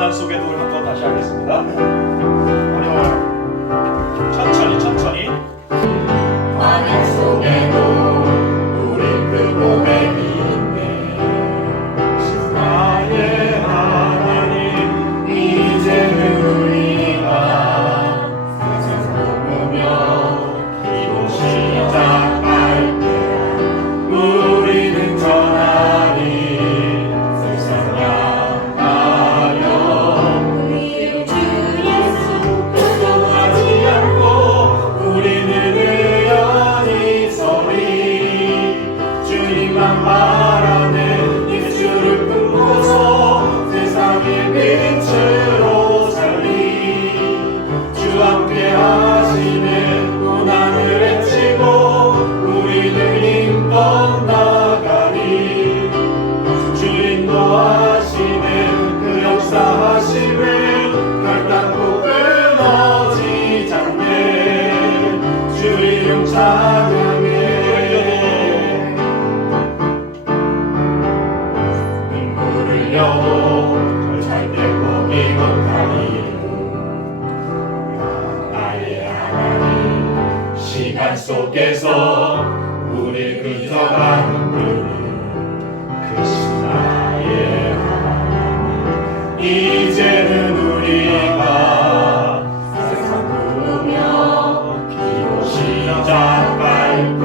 고난 속에도 한번 다시 하겠습니다. 어려워요. 천천히. 고난 속에도 우린 그 고백이 있네. 나의 하나님, 이제는 우리가 세상 보며 기도 시작할 때 우리는 전하리 세상 향하여 우리 주 예수 변동하지 않고 우리는 의연히 서리 주님만 바라는 예수를 품고서 세상의 빛으로 살리 주 함께 하시는 고난을 헤치고 우리는 힘껏 나가리 주 인도하시는 그 역사하심을 결단코 끊어지지 않네 주 이름 찬양해 눈물 흘려도 절대 포기 못하리 나의 하나님 시간 속에서 우리 그저가는 그신 나의 하나님 이제는 우리가 세상 부르며 기도 시작할 때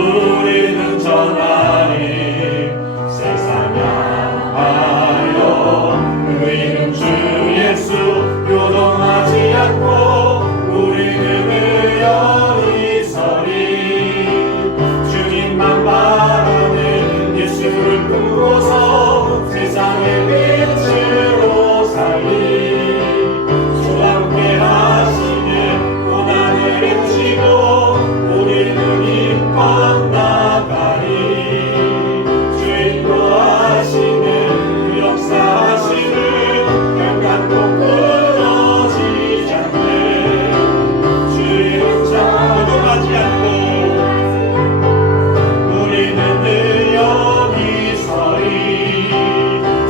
우리는 전하리 세상 향하여 그 이름 주 예수 요동하지 않고 우리는 의연히 서리 주님만 바라는 예수를 품고서 세상의 빛으로 살리 주 함께 하시는 고난을 헤치고 우리는 힘껏 나가리 주 인도하시는 그 역사하심을 결단코 끊어지지 않네 주 이름 찬양하지 않고 우리는 의연히 서리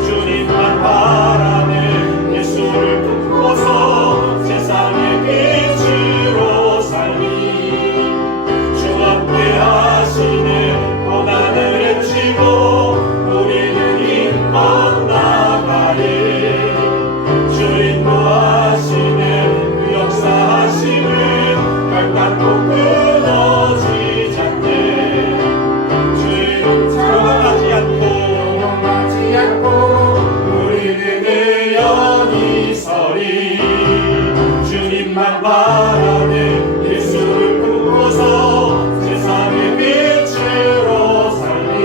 주님만 바라는 예수를 품고서 세상의 빛으로 살리 주 함께 하시는 고난을 헤치고 우리는 힘껏 나가리 주 인도하시는 그 역사하심을 결단코 끊어지지 않네 주 이름 찬양하지 않고 우리는 의연히 서리 주님만 바라는 예수를 품고서 세상의 빛으로 살리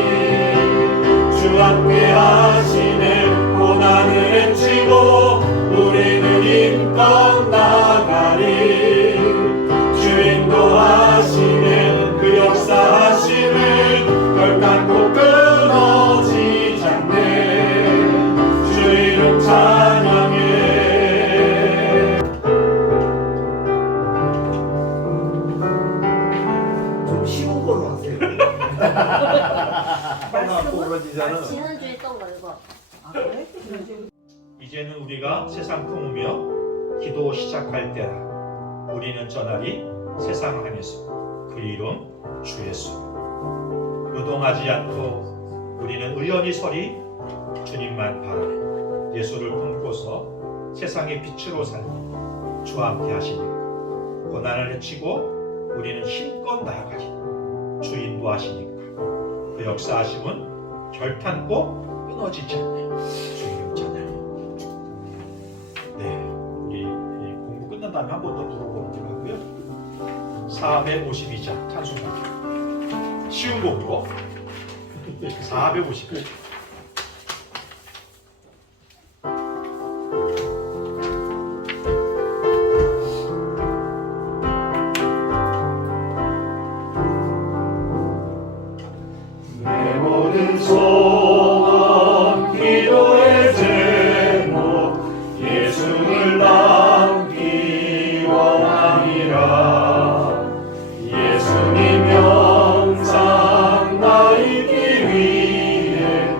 주 함께 하시는 고난을 헤치고 우리는 힘껏 나가리 주 인도하시는 그 역사하심을 결단코 끊어지지 않네 주 이름 찬양해 좀 쉬운 걸로 하세요. 오그라지잖아. 지난주에 했던 거 이거. 아 그래? 이제는 우리가 세상 품으며 기도 시작할 때라 우리는 전하리 세상 향해서 그 이름 주 예수 요동하지 않고 우리는 의연히 서리 주님만 바라네 예수를 품고서 세상의 빛으로 살리 주와 함께 하시니까 고난을 헤치고 우리는 힘껏 나아가리 주 인도하시니까 그 역사하심은 결탄코 끊어지지 않네 주 이름 찬양해 네, 우리 공부 끝난 다음에 한 번 더 부르도록 하고요. 452장 찬송가 쉬운 곡으로 452장 내 모든 소원 기도의 제목 예수를 닮기 원하니라 예수님 영상 나이기 위해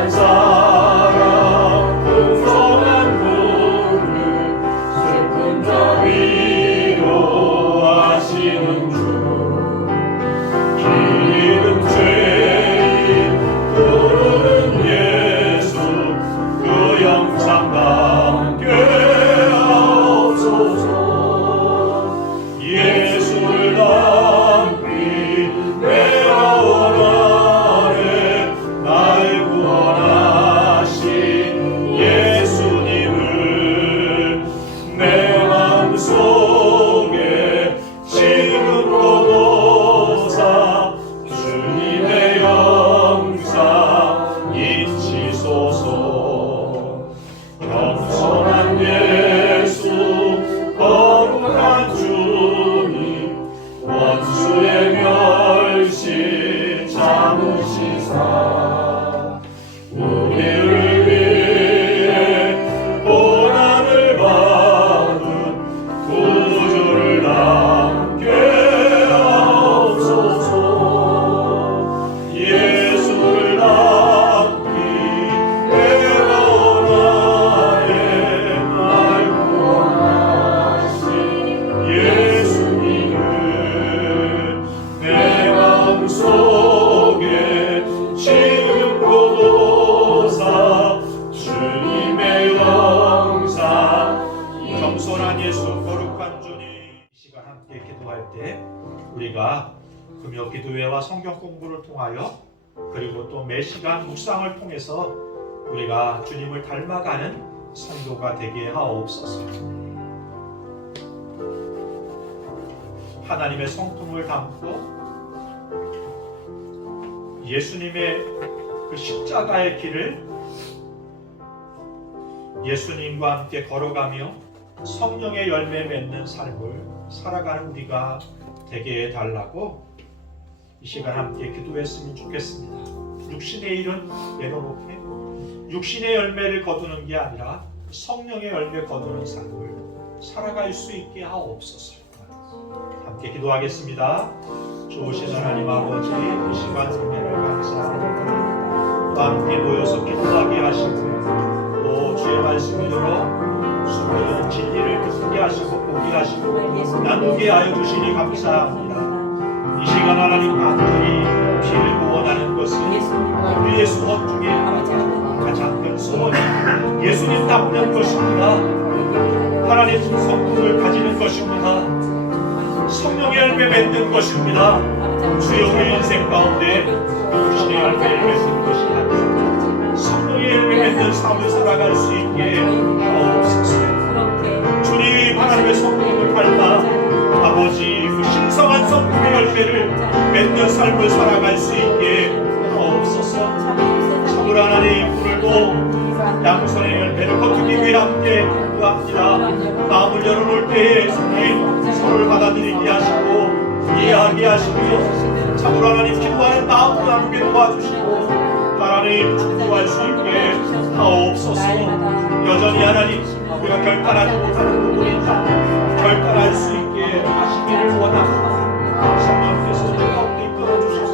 귀한 사랑 풍성한 분을 슬픈 자 위로하시는 주 기름 죄인 부르는 예수 그 영상 담게 하옵소서 예수를 담기 내가 원하네 날 구원하신 예수님을 내 마음속에 지금도 모사 주님의 영상 잊히소서 겸손한 예수 거룩한 주님 원수의 멸시 참으시사 우리를 위해 고난을 받은 구주를 남게 하옵소서 예수를 남기 내가 원하네 날 구원하신 예수님을 내 마음속에 지금도 모사 주님의 영상 겸손한 예수 거룩한 주님 이 시간 함께 기도할 때 우리가 금요 기도회와 성경 공부를 통하여 그리고 또 매 시간 묵상을 통해서 우리가 주님을 닮아가는 성도가 되게 하옵소서. 하나님의 성품을 담고 예수님의 그 십자가의 길을 예수님과 함께 걸어가며 성령의 열매 맺는 삶을 살아가는 우리가 되게 해달라고 이 시간 함께 기도했으면 좋겠습니다. 육신의 일은 내려놓게 육신의 열매를 거두는 게 아니라 성령의 열매 거두는 삶을 살아갈 수 있게 하옵소서. 함께 기도하겠습니다. 좋으신 하나님 아버지 이 시간 은혜를 감사합니다. 또 함께 모여서 기도하게 하시고 또 주의 말씀을 들어 숨겨진 진리를 듣게 하시고 보게 하시고 나누게 하여 주시니 감사합니다. 이 시간 하나님 간절히 피를 구원하는 것은 우리의 소원 중에 가장 큰 소원이 예수님 닮는 것입니다. 하나님 성품을 가지는 것입니다. 성령의 열매 맺는 것입니다. 주여 우리 인생 가운데 육신의 열매를 맺는 것이 아니라 성령의 열매 맺는 삶을 살아갈 수 있게 하옵소서. 주님 하나님의 성품을 닮아 아버지 그 신성한 성품의 열매를 맺는 삶을 살아갈 수 있게 하옵소서. 참으로 하나님 오늘도 양손의 열매를 거두기 위해 함께 기도합니다. 마음을 열어놓을 때에 주님 서로를 받아들이게 하시고 이해하게 하시고 참으로 하나님 기도하는 마음을 나누게 도와주시고 하나님 축복할 수 있게 하옵소서. 여전히 하나님 우리가 결단하지 못하는 부분이 있다. 결단할 수 있게 하시기를 원합니다. 성령께서 우리 가운데 이끌어주셔서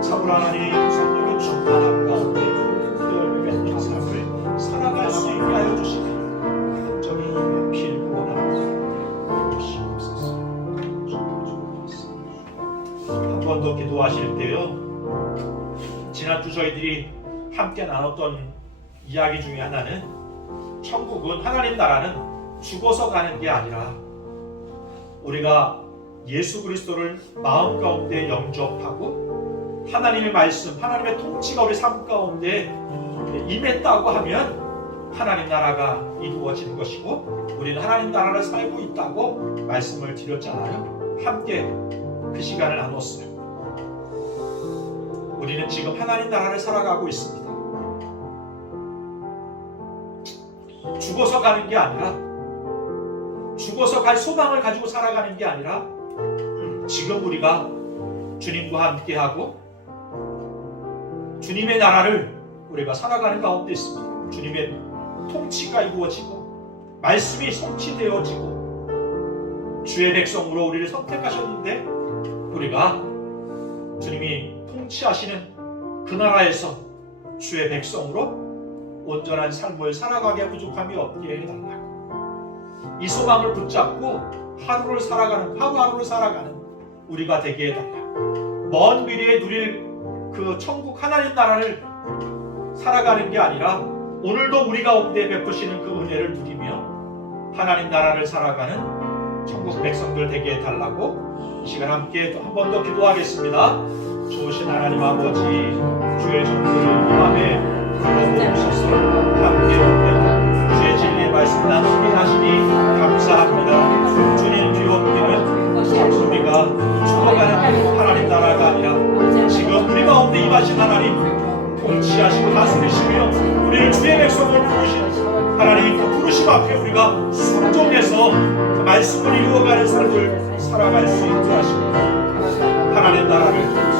참으로 하나님 성령의 충만함 가운데 그 열매 맺는 삶을 살아갈 수 있게 하여 주시기 간절히 피를 원합니다. 주시옵소서. 한 번 더 기도하실 때요 지난주 저희들이 함께 나눴던 이야기 중에 하나는 천국은 하나님 나라는 죽어서 가는 게 아니라 우리가 예수 그리스도를 마음 가운데 영접하고 하나님의 말씀, 하나님의 통치가 우리 삶 가운데 임했다고 하면 하나님 나라가 이루어지는 것이고 우리는 하나님 나라를 살고 있다고 말씀을 드렸잖아요. 함께 그 시간을 나눴어요. 우리는 지금 하나님 나라를 살아가고 있습니다. 죽어서 가는 게 아니라 죽어서 갈 소망을 가지고 살아가는 게 아니라 지금 우리가 주님과 함께하고 주님의 나라를 우리가 살아가는 가운데 있습니다. 주님의 통치가 이루어지고 말씀이 성취되어지고 주의 백성으로 우리를 선택하셨는데 우리가 주님이 통치하시는 그 나라에서 주의 백성으로 온전한 삶을 살아가게 부족함이 없게 해달라고. 이 소망을 붙잡고 하루하루를 살아가는 우리가 되게 해달라고. 먼 미래에 누릴 그 천국 하나님 나라를 살아가는 게 아니라 오늘도 우리 가운데 베푸시는 그 은혜를 누리며 하나님 나라를 살아가는 천국 백성들 되게 해달라고 이 시간 함께 한 번 더 기도하겠습니다. 좋으신 하나님 아버지, 주의 종들을 이 밤에 불러보셔서 함께 주의 진리의 말씀 나누게 하시니 감사합니다. 주님 비옵기는 우리가 죽어가는 하나님 나라가 아니라 지금 우리 가운데 임하신 하나님 통치하시고 다스리시며 우리를 주의 백성으로 부르신 하나님 그 부르심 앞에 우리가 순종해서 그 말씀을 이루어가는 삶을 살아갈 수 있도록 하시고 하나님 나라를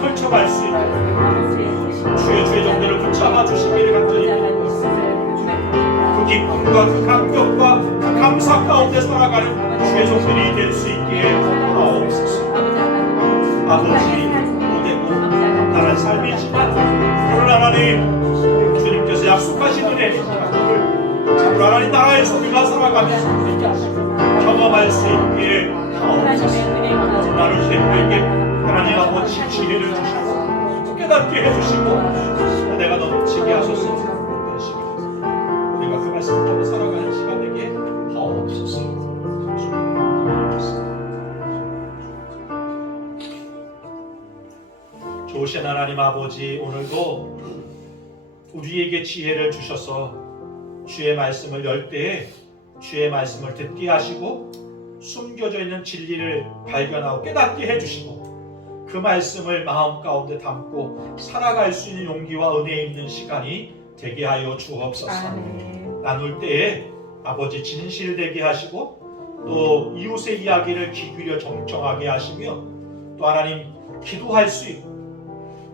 펼쳐갈 수 있도록 주의 종들을 붙잡아 주시기를 간절히 그 기쁨과 그 감격과 그 감사 가운데 살아가는 주의 종들이 될 수 있게 하옵소서. 아버지 고되고 간단한 삶이지만 그러나 하나님 주님께서 약속하신 은혜이지만 그걸 하나님 나라에서 우리가 살아가면서 경험할 수 있게 하옵소서. 나를 우리에게 하나님 아버지 지혜를 주시고 깨닫게 해주시고 내가 넘치게 하소서. 우리가 그 말씀을 따라 살아가는 시간 되게 하옵소서. 좋으신 하나님 아버지, 오늘도 우리에게 지혜를 주셔서 주의 말씀을 열 때에 주의 말씀을 듣게 하시고 숨겨져 있는 진리를 발견하고 깨닫게 해주시고 그 말씀을 마음 가운데 담고 살아갈 수 있는 용기와 은혜 있는 시간이 되게 하여 주옵소서. 나눌 때에 아버지 진실되게 하시고 또 이웃의 이야기를 귀 기울여 정정하게 하시며 또 하나님 기도할 수 있고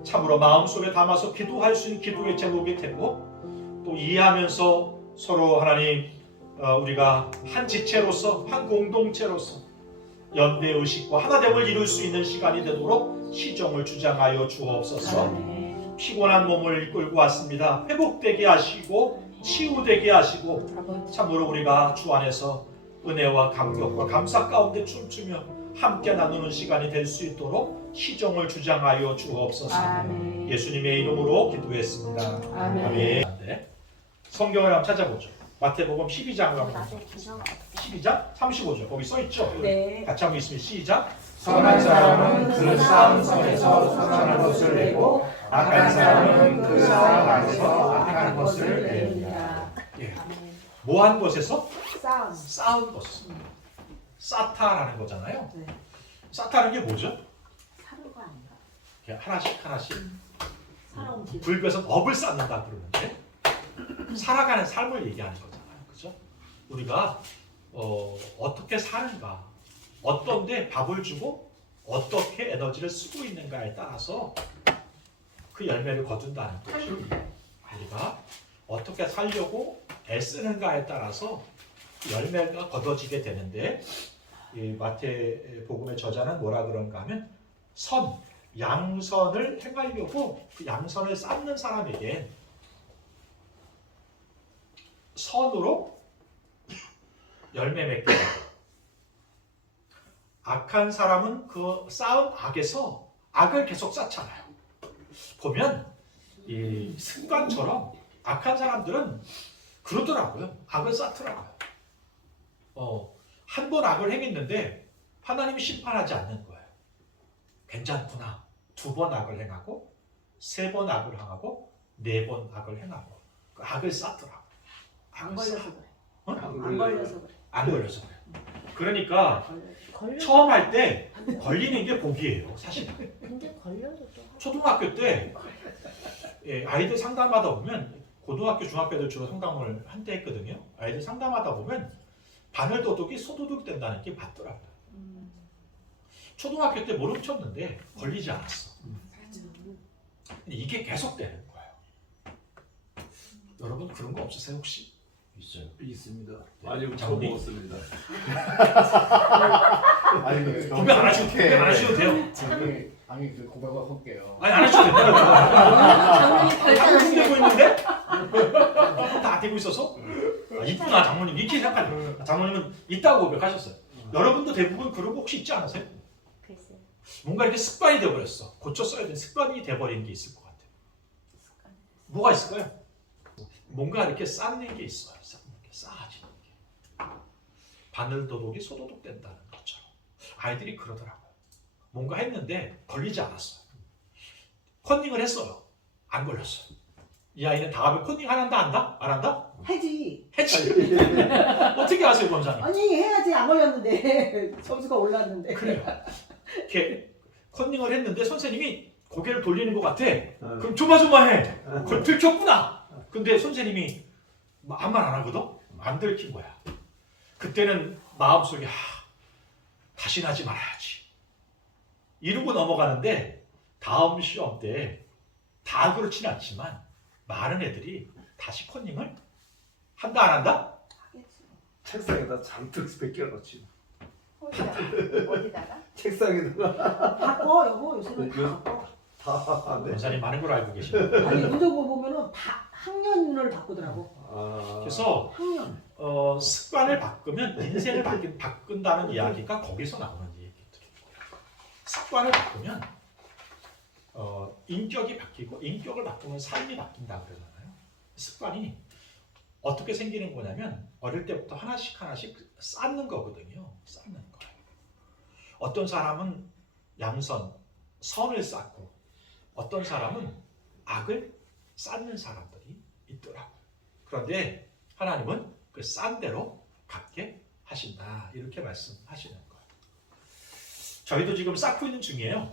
참으로 마음속에 담아서 기도할 수 있는 기도의 제목이 되고 또 이해하면서 서로 하나님 우리가 한 지체로서 한 공동체로서 연대의식과 하나됨을 이룰 수 있는 시간이 되도록 시정을 주장하여 주옵소서. 피곤한 몸을 이끌고 왔습니다. 회복되게 하시고 치유되게 하시고 참으로 우리가 주 안에서 은혜와 감격과 감사 가운데 춤추며 함께 나누는 시간이 될 수 있도록 시정을 주장하여 주옵소서. 예수님의 이름으로 기도했습니다. 아멘. 성경을 한번 찾아보죠. 마태복음 12장 가면 12장 35절 거기 써 있죠. 네. 같이 한번 있으면 시작. 선한 사람은 그 싸움 성에서 선한 것을 내고 악한 사람은 그 싸움 안에서 악한 것을 냅니다. 예. 뭐한 것에서? 싸움. 싸운 것. 싸타라는 거잖아요. 네. 싸타는 게 뭐죠? 사료가 아닌가? 그냥 하나씩 하나씩 살아온 집. 붉에서 업을 쌓는다 그러는데 살아가는 삶을 얘기하는 거잖아요. 그죠? 우리가 어떻게 사는가, 어떤 데 밥을 주고 어떻게 에너지를 쓰고 있는가에 따라서 그 열매를 거둔다는 거죠. 우리가 어떻게 살려고 애쓰는가에 따라서 열매가 거둬지게 되는데 이 마태복음의 저자는 뭐라 그런가 하면 양선을 행하려고 그 양선을 쌓는 사람에게 선으로 열매 맺게 되고 악한 사람은 그 쌓은 악에서 악을 계속 쌓잖아요. 보면 이 습관처럼 악한 사람들은 그러더라고요. 악을 쌓더라고요. 한 번 악을 행했는데 하나님이 심판하지 않는 거예요. 괜찮구나. 2번 악을 행하고 3번 악을 행하고 4번 악을 행하고 그 악을 쌓더라고요. 안 걸려서 그래. 안 걸려서 그래. 안 걸려서 그래요. 그러니까 걸려. 처음 할 때 걸리는 게 복이에요. 사실. 근데 걸려도 또. 초등학교 때 아이들 상담하다 보면 고등학교, 중학교 애들 주로 상담을 한때 했거든요. 아이들 상담하다 보면 바늘도둑이 소도둑 된다는 게 맞더라고요. 초등학교 때 못 훔쳤는데 걸리지 않았어. 근데 이게 계속 되는 거예요. 여러분 그런 거 없으세요 혹시? 있어요. 있습니다. 네. 아니요, 자, 처음 우리- 먹었습니다. 아니 고백 안 하셔도 돼요. 이게 아니 그 고백을 할게요. 아니 안 하셔도 된다고. 장모님 아, 결단하시네. 되고 있는데? 다 되고 있어서? 아, 있구나 장모님 이렇게 생각하죠. 장모님은 있다고 고백하셨어요. 여러분도 대부분 그런 거 혹시 있지 않으세요? 글쎄. 뭔가 이렇게 습관이 돼버렸어. 고쳐 써야 되는 습관이 돼버린 게 있을 것 같아요. 뭐가 있을까요? 뭔가 이렇게 쌓는 게 있어요. 쌓는 게 쌓아지는 게. 바늘도둑이 소도둑 된다는 것처럼 아이들이 그러더라고요. 뭔가 했는데 걸리지 않았어요. 컨닝을 했어요. 안 걸렸어요. 이 아이는 다음에 컨닝 안 한다 안다? 안 한다? 해지. 했지. 어떻게 아세요, 권사님? 아니 해야지 안 걸렸는데 점수가 올랐는데. 그래요. 이렇게 컨닝을 했는데 선생님이 고개를 돌리는 것 같아. 그럼 조마조마해. 그걸 들켰구나. 근데 선생님이 아무 말 안 하거든? 안 들킨 거야. 그때는 마음속에 다시는 하지 말아야지. 이러고 넘어가는데 다음 시험 때 다 그렇지는 않지만 많은 애들이 다시 컨닝을 한다 안 한다? 하겠지. 책상에다 잔뜩 베껴놓지. 어디다가? 책상에다가 바꿔 여보 요새는 다 바꿔. 다. 네. 권사님 많은 걸 알고 계시네요. 아니 문정부 보면은 학년을 바꾸더라고. 아. 그래서 학년. 습관을 바꾸면 인생을 바꾼다는 이야기가 거기서 나오는 얘기들이에요. 습관을 바꾸면 인격이 바뀌고 인격을 바꾸면 삶이 바뀐다 그러잖아요. 습관이 어떻게 생기는 거냐면 어릴 때부터 하나씩 쌓는 거거든요. 쌓는 거예요. 어떤 사람은 양선, 선을 쌓고 어떤 사람은 악을 쌓는 사람들이 있더라고요. 그런데 하나님은 그 싼 대로 갚게 하신다. 이렇게 말씀하시는 거예요. 저희도 지금 쌓고 있는 중이에요.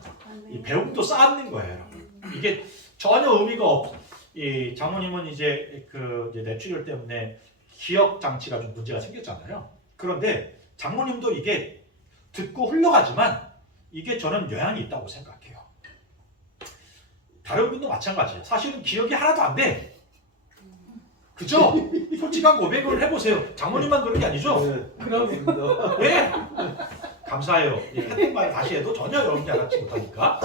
이 배움도 쌓는 거예요, 여러분. 이게 전혀 의미가 없. 이 장모님은 이제 이제 뇌출혈 때문에 기억 장치가 좀 문제가 생겼잖아요. 그런데 장모님도 이게 듣고 흘러가지만 이게 저는 영향이 있다고 생각해요. 다른 분도 마찬가지예요. 사실은 기억이 하나도 안 돼. 그죠? 솔직한 고백을 해보세요. 장모님만 그런 게 아니죠? 그럼. 네. 감사해요. 했던 말 다시 해도 전혀 여러분이 알아듣지 못하니까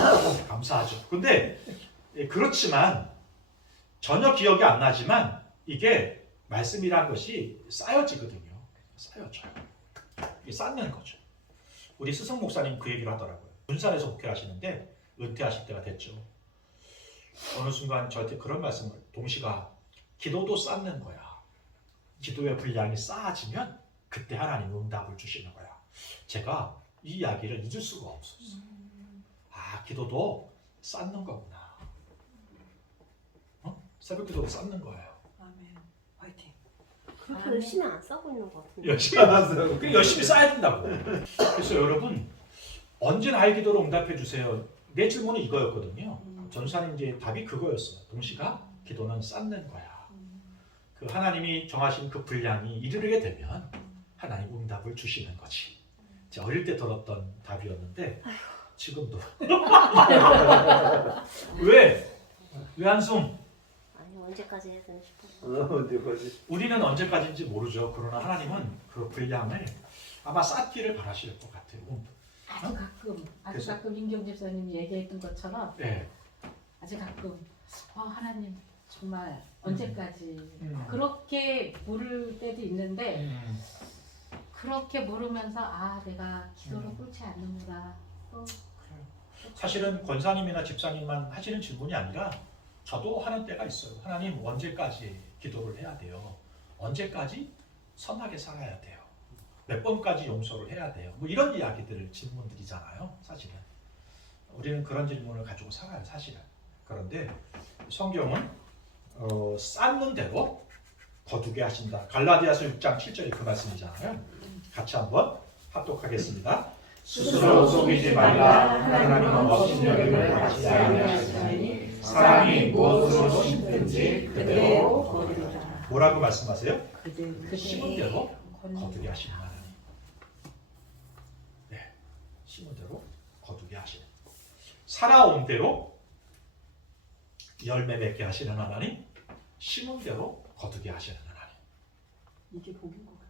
감사하죠. 근데 그렇지만 전혀 기억이 안 나지만 이게 말씀이란 것이 쌓여지거든요. 쌓여져요. 이게 쌓는 거죠. 우리 스승 목사님 그 얘기를 하더라고요. 군산에서 목회하시는데 은퇴하실 때가 됐죠. 어느 순간 저한테 그런 말씀을, 동시가 기도도 쌓는 거야. 기도의 분량이 쌓아지면 그때 하나님 응답을 주시는 거야. 제가 이 이야기를 잊을 수가 없었어. 기도도 쌓는 거구나. 새벽 기도도 쌓는 거예요. 아멘. 화이팅. 그렇게 열심히 안 싸고 있는 것 같은데. 열심히 쌓아야 된다고. 그래서 여러분 언제나 아이 기도로 응답해 주세요. 내 질문은 이거였거든요. 전사님 이제 답이 그거였어요. 동시가 기도는 쌓는 거야. 그 하나님이 정하신 그 분량이 이르게 되면 하나님 응답을 주시는 거지. 제가 어릴 때 들었던 답이었는데 지금도 왜 한숨? 아니 언제까지 해야 되나 싶어. 언제까지? 우리는 언제까지인지 모르죠. 그러나 하나님은 그 분량을 아마 쌓기를 바라실 것 같아요. 아주 그래서- 가끔 임경 집사님이 얘기했던 것처럼 네. 아주 가끔 하나님 정말 언제까지 그렇게 물을 때도 있는데 그렇게 물으면서 내가 기도를 꿇지 않는구나. 또 사실은 권사님이나 집사님만 하시는 질문이 아니라 저도 하는 때가 있어요. 하나님 언제까지 기도를 해야 돼요? 언제까지 선하게 살아야 돼요? 몇 번까지 용서를 해야 돼요? 뭐 이런 이야기들을 질문드리잖아요. 사실은 우리는 그런 질문을 가지고 살아요. 사실은. 그런데 성경은 쌓는 대로 거두게 하신다. 갈라디아서 6장 7절이 그 말씀이잖아요. 같이 한번 합독하겠습니다. 스스로 속이지 말라. 하나님은 업신여김을 받지 아니하시나니 사람이 무엇으로 심든지 그대로 거두리라. 뭐라고 말씀하세요? 그대 심은 대로 거두게 하시는 하나님. 네, 심은 대로 거두게 하시는. 살아온 대로 열매 맺게 하시는 하나님, 심은 대로 거두게 하시는 하나님. 이게 복인 것 같아.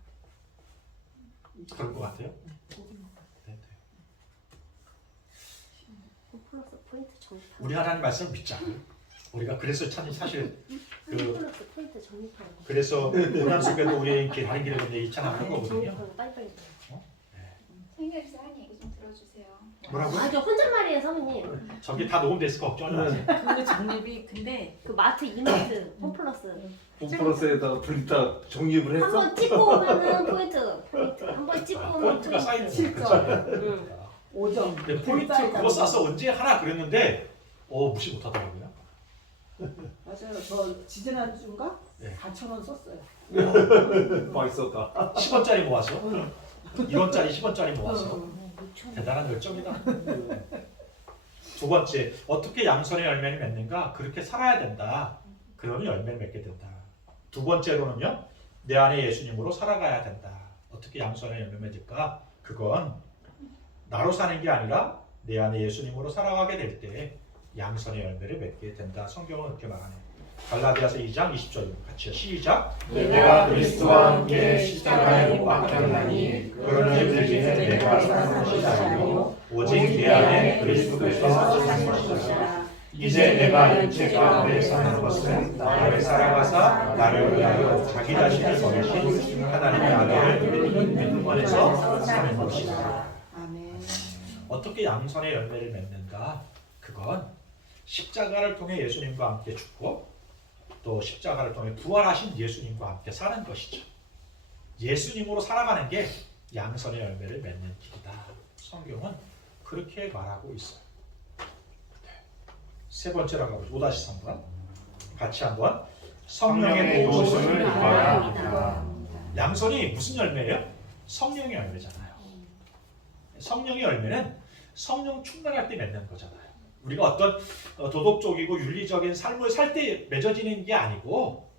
그럴 것 같아요? 복인 것 같아. 네, 네. 플러스 포인트 정립하는 우리 하나님 말씀 믿자. 우리가 그래서 참 사실 그 플러스 포인트 정립하는 거. 그래서 고난 속에도 우리 길 다른 길을 건너 이찬하는 거거든요. 정립하는 거 빨리빨리. 선생님께서 한 얘기 좀 들어주세요. 뭐라고? 아저 혼잣말이에요 선배님. 저기 다 녹음돼서 걱정하지 마세요. 그 정립이 근데 그 마트 이마트 홈플러스 홈플러스에다가 불다 정립을 했어? 한번 찍고 오면은 포인트 한번 찍고 오면 포인트가 쌓이는 칠점. 거야. 응. 5점. 근데 포인트 그거 싸서 언제 하나 그랬는데 무시 못하더라고요. 맞아요. 저 지지난주인가? 네. 4,000원 썼어요. 맛있었다. 10원짜리 모아서 1원짜리 10원짜리 모아서 어. 대단한 열정이다. 두 번째, 어떻게 양선의 열매를 맺는가? 그렇게 살아야 된다. 그러면 열매를 맺게 된다. 두 번째로는요, 내 안에 예수님으로 살아가야 된다. 어떻게 양선의 열매 맺을까? 그건 나로 사는 게 아니라 내 안에 예수님으로 살아가게 될 때 양선의 열매를 맺게 된다. 성경은 그렇게 말하네요. 갈라디아서 2장 20절입니다. 같이요. 시작. 내가 그리스도와 함께 십자가에 못 박혔나니 그러니 이제는 내가 사는 것이 아니요 오직 오직 내 안에 그리스도께서 사신 것이라. 이제 내가 육체 가운데 사는 것은 나를 살아가사 나를 위하여 자기 자신을 버리신 하나님의 아들을 믿는 안에서 사는 것이다. 아멘. 어떻게 양선의 열매를 맺는가? 그건 십자가를 통해 예수님과 함께 죽고 또 십자가를 통해 부활하신 예수님과 함께 사는 것이죠. 예수님으로 살아가는 게 양선의 열매를 맺는 길이다. 성경은 그렇게 말하고 있어요. 네. 세 번째로 가보죠. 5-3번 같이 한번 성령의 도우심을 입어야 합니다. 양선이 무슨 열매예요? 성령의 열매잖아요. 성령의 열매는 성령 충만할 때 맺는 거잖아요. 우리가 어떤 도덕적이고 윤리적인 삶을 살 때 맺어지는 게 아니고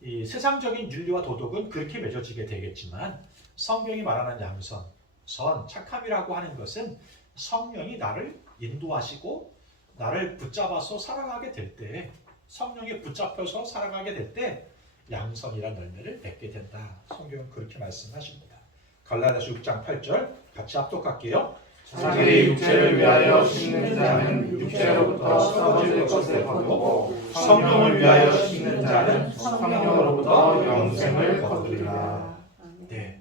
이 세상적인 윤리와 도덕은 그렇게 맺어지게 되겠지만 성경이 말하는 양선, 선, 착함이라고 하는 것은 성령이 나를 인도하시고 나를 붙잡아서 살아가게 될 때 성령에 붙잡혀서 살아가게 될 때 양선이란 열매를 맺게 된다. 성경은 그렇게 말씀하십니다. 갈라디아서 6장 8절 같이 합독할게요. 자기 육체를 위하여 심는 자는 육체로부터 썩어질 것을 거두고 성령을 위하여 심는 자는 성령으로부터 영생을 거두리라. 네.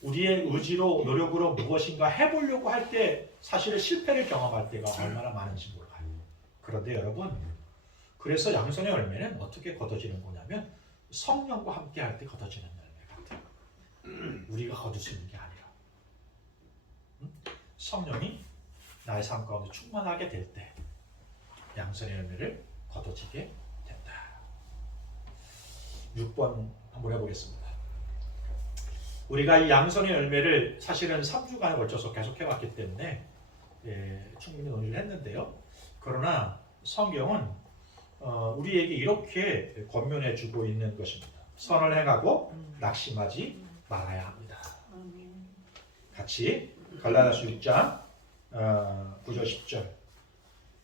우리의 의지로 노력으로 무엇인가 해보려고 할 때 사실은 실패를 경험할 때가 얼마나 많은지 몰라요. 그런데 여러분, 그래서 양선의 열매는 어떻게 거둬지는 거냐면 성령과 함께 할 때 거둬지는 열매 같아요. 우리가 거둘 수 있는 게 아니라 성령이 나의 삶 가운데 충만하게 될 때 양선의 열매를 거둬지게 된다. 6번 한번 해보겠습니다. 우리가 이 양선의 열매를 사실은 3주간에 걸쳐서 계속 해왔기 때문에 충분히 논의를 했는데요. 그러나 성경은 우리에게 이렇게 권면해주고 있는 것입니다. 선을 행하고 낙심하지 말아야 합니다. 같이 갈라디아서 6장 9절 10절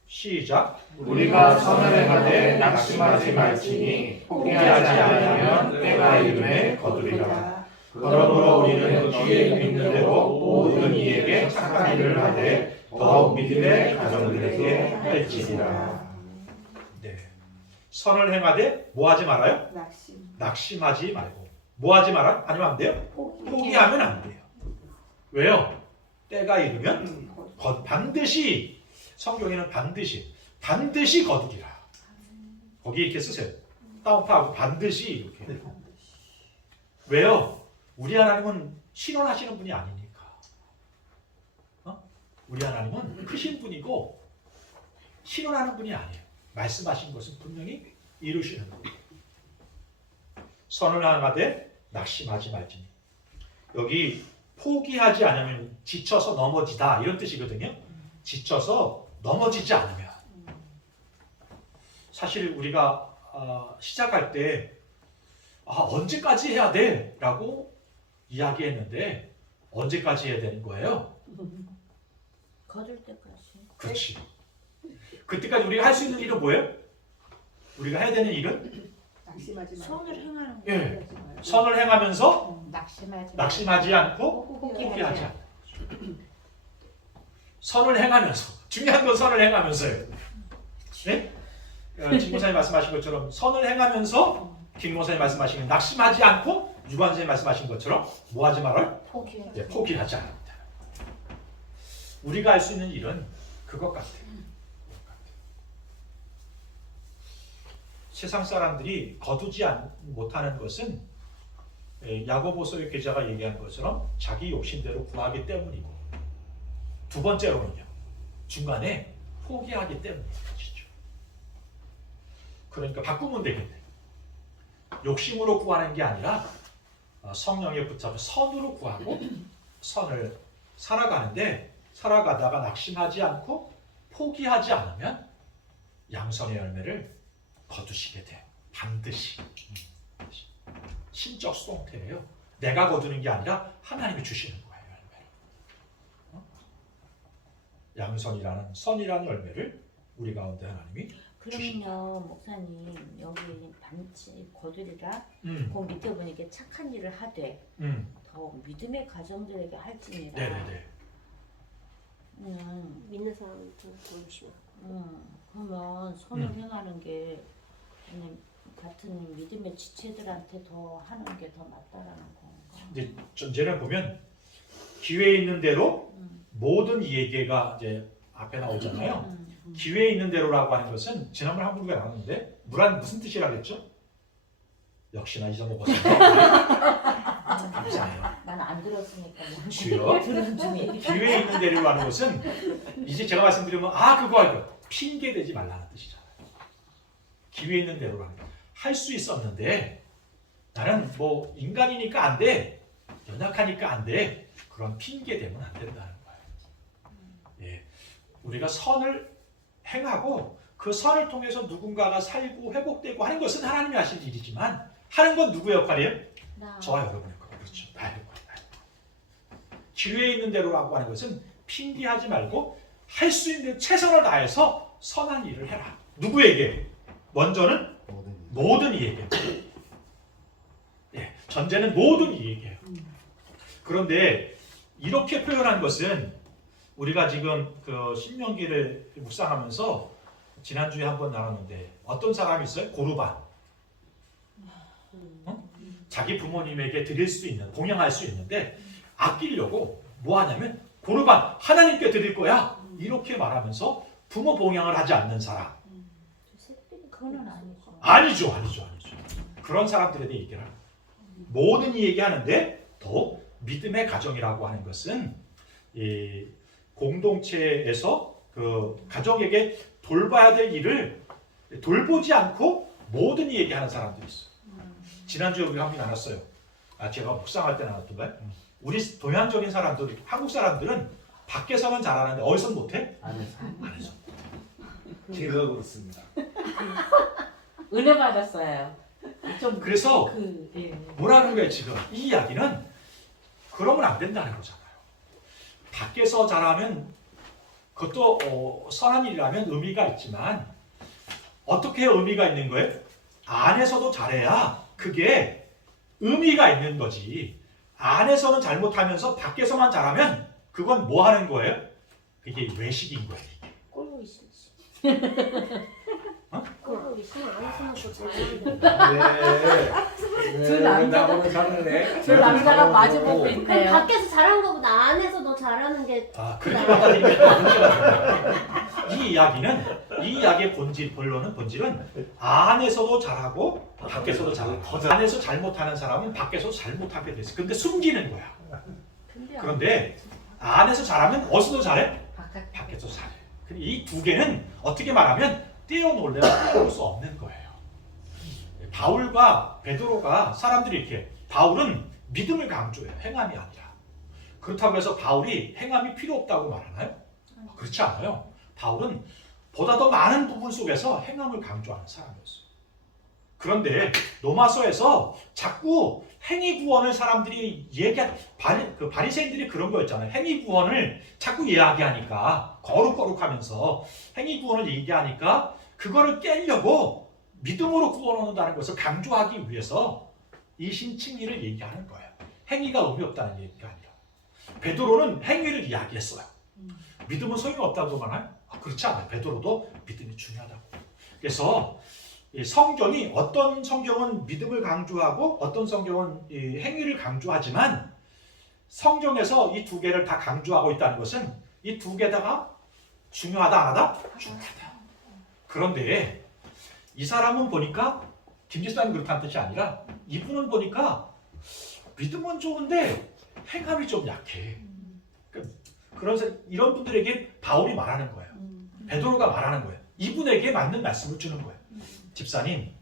시작. 우리가 선을 행하되 낙심하지 말지니 포기하지 않으면 때가 이름에 거두리라. 그러므로 우리는 주의 믿는 대로 모든 이에게 착한 일을 하되 더욱 믿음의 가정들에게 할지니라. 네. 선을 행하되 뭐 하지 말아요? 낙심. 낙심하지 말고 뭐 하지 말아요? 아니면 안 돼요? 포기하면 안 돼요. 왜요? 때가 이르면 반드시 성경에는 반드시 거두리라. 거기 이렇게 쓰세요. 다운파하고 반드시 이렇게. 왜요? 우리 하나님은 신원하시는 분이 아니니까. 우리 하나님은 크신 분이고 신원하는 분이 아니에요. 말씀하신 것은 분명히 이루시는 거예요. 선을 행하되 낙심하지 말지니. 여기 포기하지 않으면 지쳐서 넘어지다 이런 뜻이거든요. 지쳐서 넘어지지 않으면. 사실 우리가 시작할 때 언제까지 해야 돼? 라고 이야기했는데 언제까지 해야 되는 거예요? 거둘 때까지. 그렇지. 그때까지 우리가 할 수 있는 일은 뭐예요? 우리가 해야 되는 일은 낙심하지 말고. 선을 행하는 예. 선을 행하면서 낙심하지 낙심하지 않고 포기하지 포기하지 않고. 선을 행하면서 중요한 건 선을 행하면서요. 네? 김 목사님 말씀하신 것처럼 선을 행하면서 김 목사님 말씀하신 것 낙심하지 않고 유관 선생님 말씀하신 것처럼 뭐 하지 말아요? 포기하지. 네, 포기하지 않습니다. 우리가 할 수 있는 일은 그것 같아요. 세상 사람들이 거두지 못하는 것은 야고보서의 기자가 얘기한 것처럼 자기 욕심대로 구하기 때문이고 두 번째로는요. 중간에 포기하기 때문인 것이죠. 그러니까 바꾸면 되겠네. 욕심으로 구하는 게 아니라 성령에 붙잡아 선으로 구하고 선을 살아가는데 살아가다가 낙심하지 않고 포기하지 않으면 양선의 열매를 거두시게 돼. 반드시. 신적 수동태예요. 내가 거두는 게 아니라 하나님이 주시는 거예요. 열매를. 양선이라는 선이라는 열매를 우리 가운데 하나님이 그러면요 목사님 여기 반지 거두리라 그 밑에 보니까 착한 일을 하되 더 믿음의 가정들에게 할지니라. 네네네. 믿는 사람한테 보여주시면. 그러면 선을 행하는 게 같은 믿음의 지체들한테 더 하는 게 더 낫다라는 건가? 이제 전제를 보면 기회에 있는 대로 모든 이에게가 이제 앞에 나오잖아요. 기회에 있는 대로라고 하는 것은 지난번에 한 부분에 나왔는데 무슨 뜻이라고 했죠? 역시나 잊어먹었어요. 감사해요. 난 안 들었으니까. 주여. 들은 중에. 기회에 있는 대로라는 것은 이제 제가 말씀드리면 그거 핑계 대지 말라는 뜻이잖아요. 기회에 있는 대로라는 거. 할 수 있었는데 나는 뭐 인간이니까 안 돼. 연약하니까 안 돼. 그런 핑계 대면 안 된다는 거예요. 예. 우리가 선을 행하고 그 선을 통해서 누군가가 살고 회복되고 하는 것은 하나님이 하신 일이지만 하는 건 누구의 역할이에요? 저와 여러분의 역할. 그렇죠. 나의 역할. 기회에 있는 대로라고 하는 것은 핑계하지 말고 할 수 있는 최선을 다해서 선한 일을 해라. 누구에게? 먼저는 모든 이에게. 예, 전제는 모든 이에게요. 그런데 이렇게 표현한 것은 우리가 지금 그 신명기를 묵상하면서 지난주에 한번 나눴는데 어떤 사람이 있어요? 고르반. 자기 부모님에게 드릴 수 있는, 봉양할 수 있는데 아끼려고 뭐 하냐면 고르반 하나님께 드릴 거야. 이렇게 말하면서 부모 봉양을 하지 않는 사람. 그거는 아니죠. 아니죠. 그런 사람들에 대해 얘기를 합니다. 모든 이 얘기하는데 더 믿음의 가정이라고 하는 것은 이 공동체에서 그 가정에게 돌봐야 될 일을 돌보지 않고 모든 이 얘기하는 사람들이 있어요. 지난주에 우리가 한번 나눴어요. 제가 묵상할 때 나눴던가요? 우리 동양적인 사람들, 한국 사람들은 밖에서는 잘하는데 어디서 못해? 안에서. 제가 그렇습니다. 은혜 받았어요. 좀 그래서 예. 뭐라는 거예요 지금? 이 이야기는 그러면 안 된다는 거잖아요. 밖에서 잘하면 그것도 선한 일이라면 의미가 있지만 어떻게 의미가 있는 거예요? 안에서도 잘해야 그게 의미가 있는 거지. 안에서는 잘못하면서 밖에서만 잘하면 그건 뭐 하는 거예요? 그게 외식인 거예요. 꼴보기 싫지. 어? 꼴보기 싫으면 안 했으면 또 잘하는데. 두 남자가 두 남자가 마주보고 그럼 있네요. 밖에서 잘하는 것보다 안에서 더 잘하는 게 그렇게 받아들이면 문제가 됩니다. 이 이야기의 본질은 안에서도 잘하고 밖에서도 잘하고 안에서 잘못하는 사람은 밖에서 잘못하게 돼 있어. 근데 숨기는 거야. 그런데 안에서 잘하면 어디서도 잘해? 밖에서 잘해. 이 두 개는 어떻게 말하면 떼어놓으려면 떼어놓을 수 없는 거예요. 바울과 베드로가 사람들이 이렇게 바울은 믿음을 강조해요. 행함이 아니라. 그렇다고 해서 바울이 행함이 필요 없다고 말하나요? 그렇지 않아요. 바울은 보다 더 많은 부분 속에서 행함을 강조하는 사람이었어요. 그런데 로마서에서 자꾸 행위 구원을 사람들이 바리새인들이 그런 거였잖아요. 행위 구원을 자꾸 이야기하니까 거룩거룩하면서 행위 구원을 얘기하니까 그거를 깨려고 믿음으로 구원 얻는다는 것을 강조하기 위해서 이 신칭의를 얘기하는 거예요. 행위가 의미 없다는 얘기가 아니라. 베드로는 행위를 이야기했어요. 믿음은 소용이 없다고 말하나요? 그렇지 않아요. 베드로도 믿음이 중요하다고. 그래서 이 성경이 어떤 성경은 믿음을 강조하고 어떤 성경은 이 행위를 강조하지만 성경에서 이 두 개를 다 강조하고 있다는 것은 이 두 개다가 중요하다 안 하다? 중요하다. 그런데 이 사람은 보니까 김지사님 그렇다는 뜻이 아니라 이분은 보니까 믿음은 좋은데 행함이 좀 약해. 그래서 이런 분들에게 바울이 말하는 거예요. 베드로가 말하는 거예요. 이분에게 맞는 말씀을 주는 거예요. 집사님,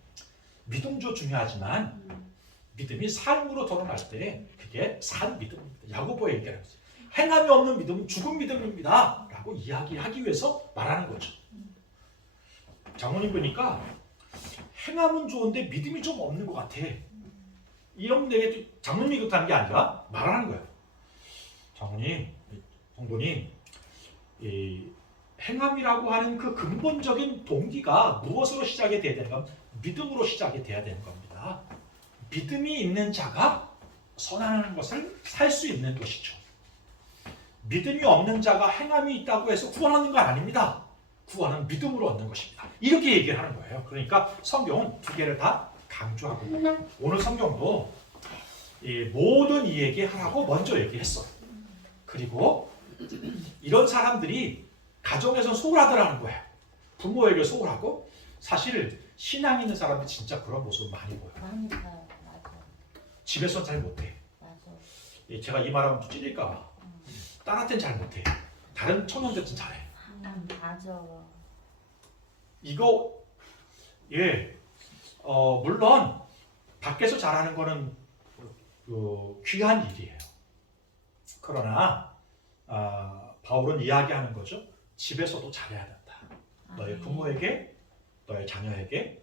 믿음도 중요하지만 믿음이 삶으로 드러날 때 그게 산 믿음입니다. 야고보의 얘기라는 거죠. 행함이 없는 믿음은 죽은 믿음입니다. 라고 이야기하기 위해서 말하는 거죠. 장모님 보니까 행함은 좋은데 믿음이 좀 없는 것 같아. 이런 분에게 장모님이 그렇다는 게 아니라 말하는 거예요. 장모님, 성도님, 이 행함이라고 하는 그 근본적인 동기가 무엇으로 시작이 돼야 되는가? 믿음으로 시작이 돼야 되는 겁니다. 믿음이 있는 자가 선하는 것을 살 수 있는 것이죠. 믿음이 없는 자가 행함이 있다고 해서 구원하는 건 아닙니다. 구원은 믿음으로 얻는 것입니다. 이렇게 얘기를 하는 거예요. 그러니까 성경은 두 개를 다 강조하고 있어요. 오늘 성경도 이 모든 이에게 하라고 먼저 얘기했어요. 그리고 이런 사람들이 가정에서 소홀하더라는 거예요. 부모에게 소홀하고 사실 신앙 있는 사람들이 진짜 그런 모습을 많이 보여요. 많이 봐요. 맞아. 집에서 잘 못해. 맞아. 제가 이 말하면 또 찔릴까 봐. 딸한테는 잘 못해. 다른 청년들은 잘해. 맞아. 이거 물론 밖에서 잘하는 거는 귀한 일이에요. 그러나 바울은 이야기하는 거죠. 집에서도 잘해야 된다. 너의 부모에게, 너의 자녀에게,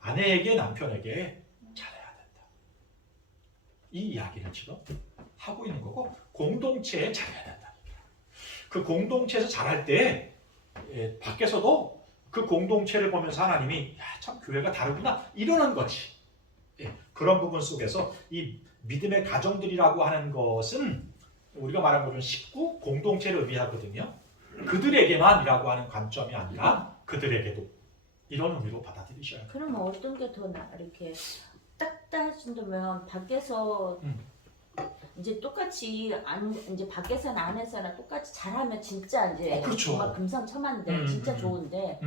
아내에게, 남편에게 잘해야 된다. 이 이야기를 지금 하고 있는 거고 공동체에 잘해야 된다. 그 공동체에서 잘할 때 밖에서도 그 공동체를 보면서 하나님이 참 교회가 다르구나 이러는 거지. 그런 부분 속에서 이 믿음의 가정들이라고 하는 것은 우리가 말한 것은 식구, 공동체를 의미하거든요. 그들에게만이라고 하는 관점이 아니라 그들에게도 이런 의미로 받아들이셔야 돼요. 그러면 어떤 게 더 이렇게 딱 따진다면 밖에서 이제 똑같이 이제 밖에서나 안에서나 똑같이 잘하면 진짜 이제 그렇죠. 정말 금상첨화인데 진짜 좋은데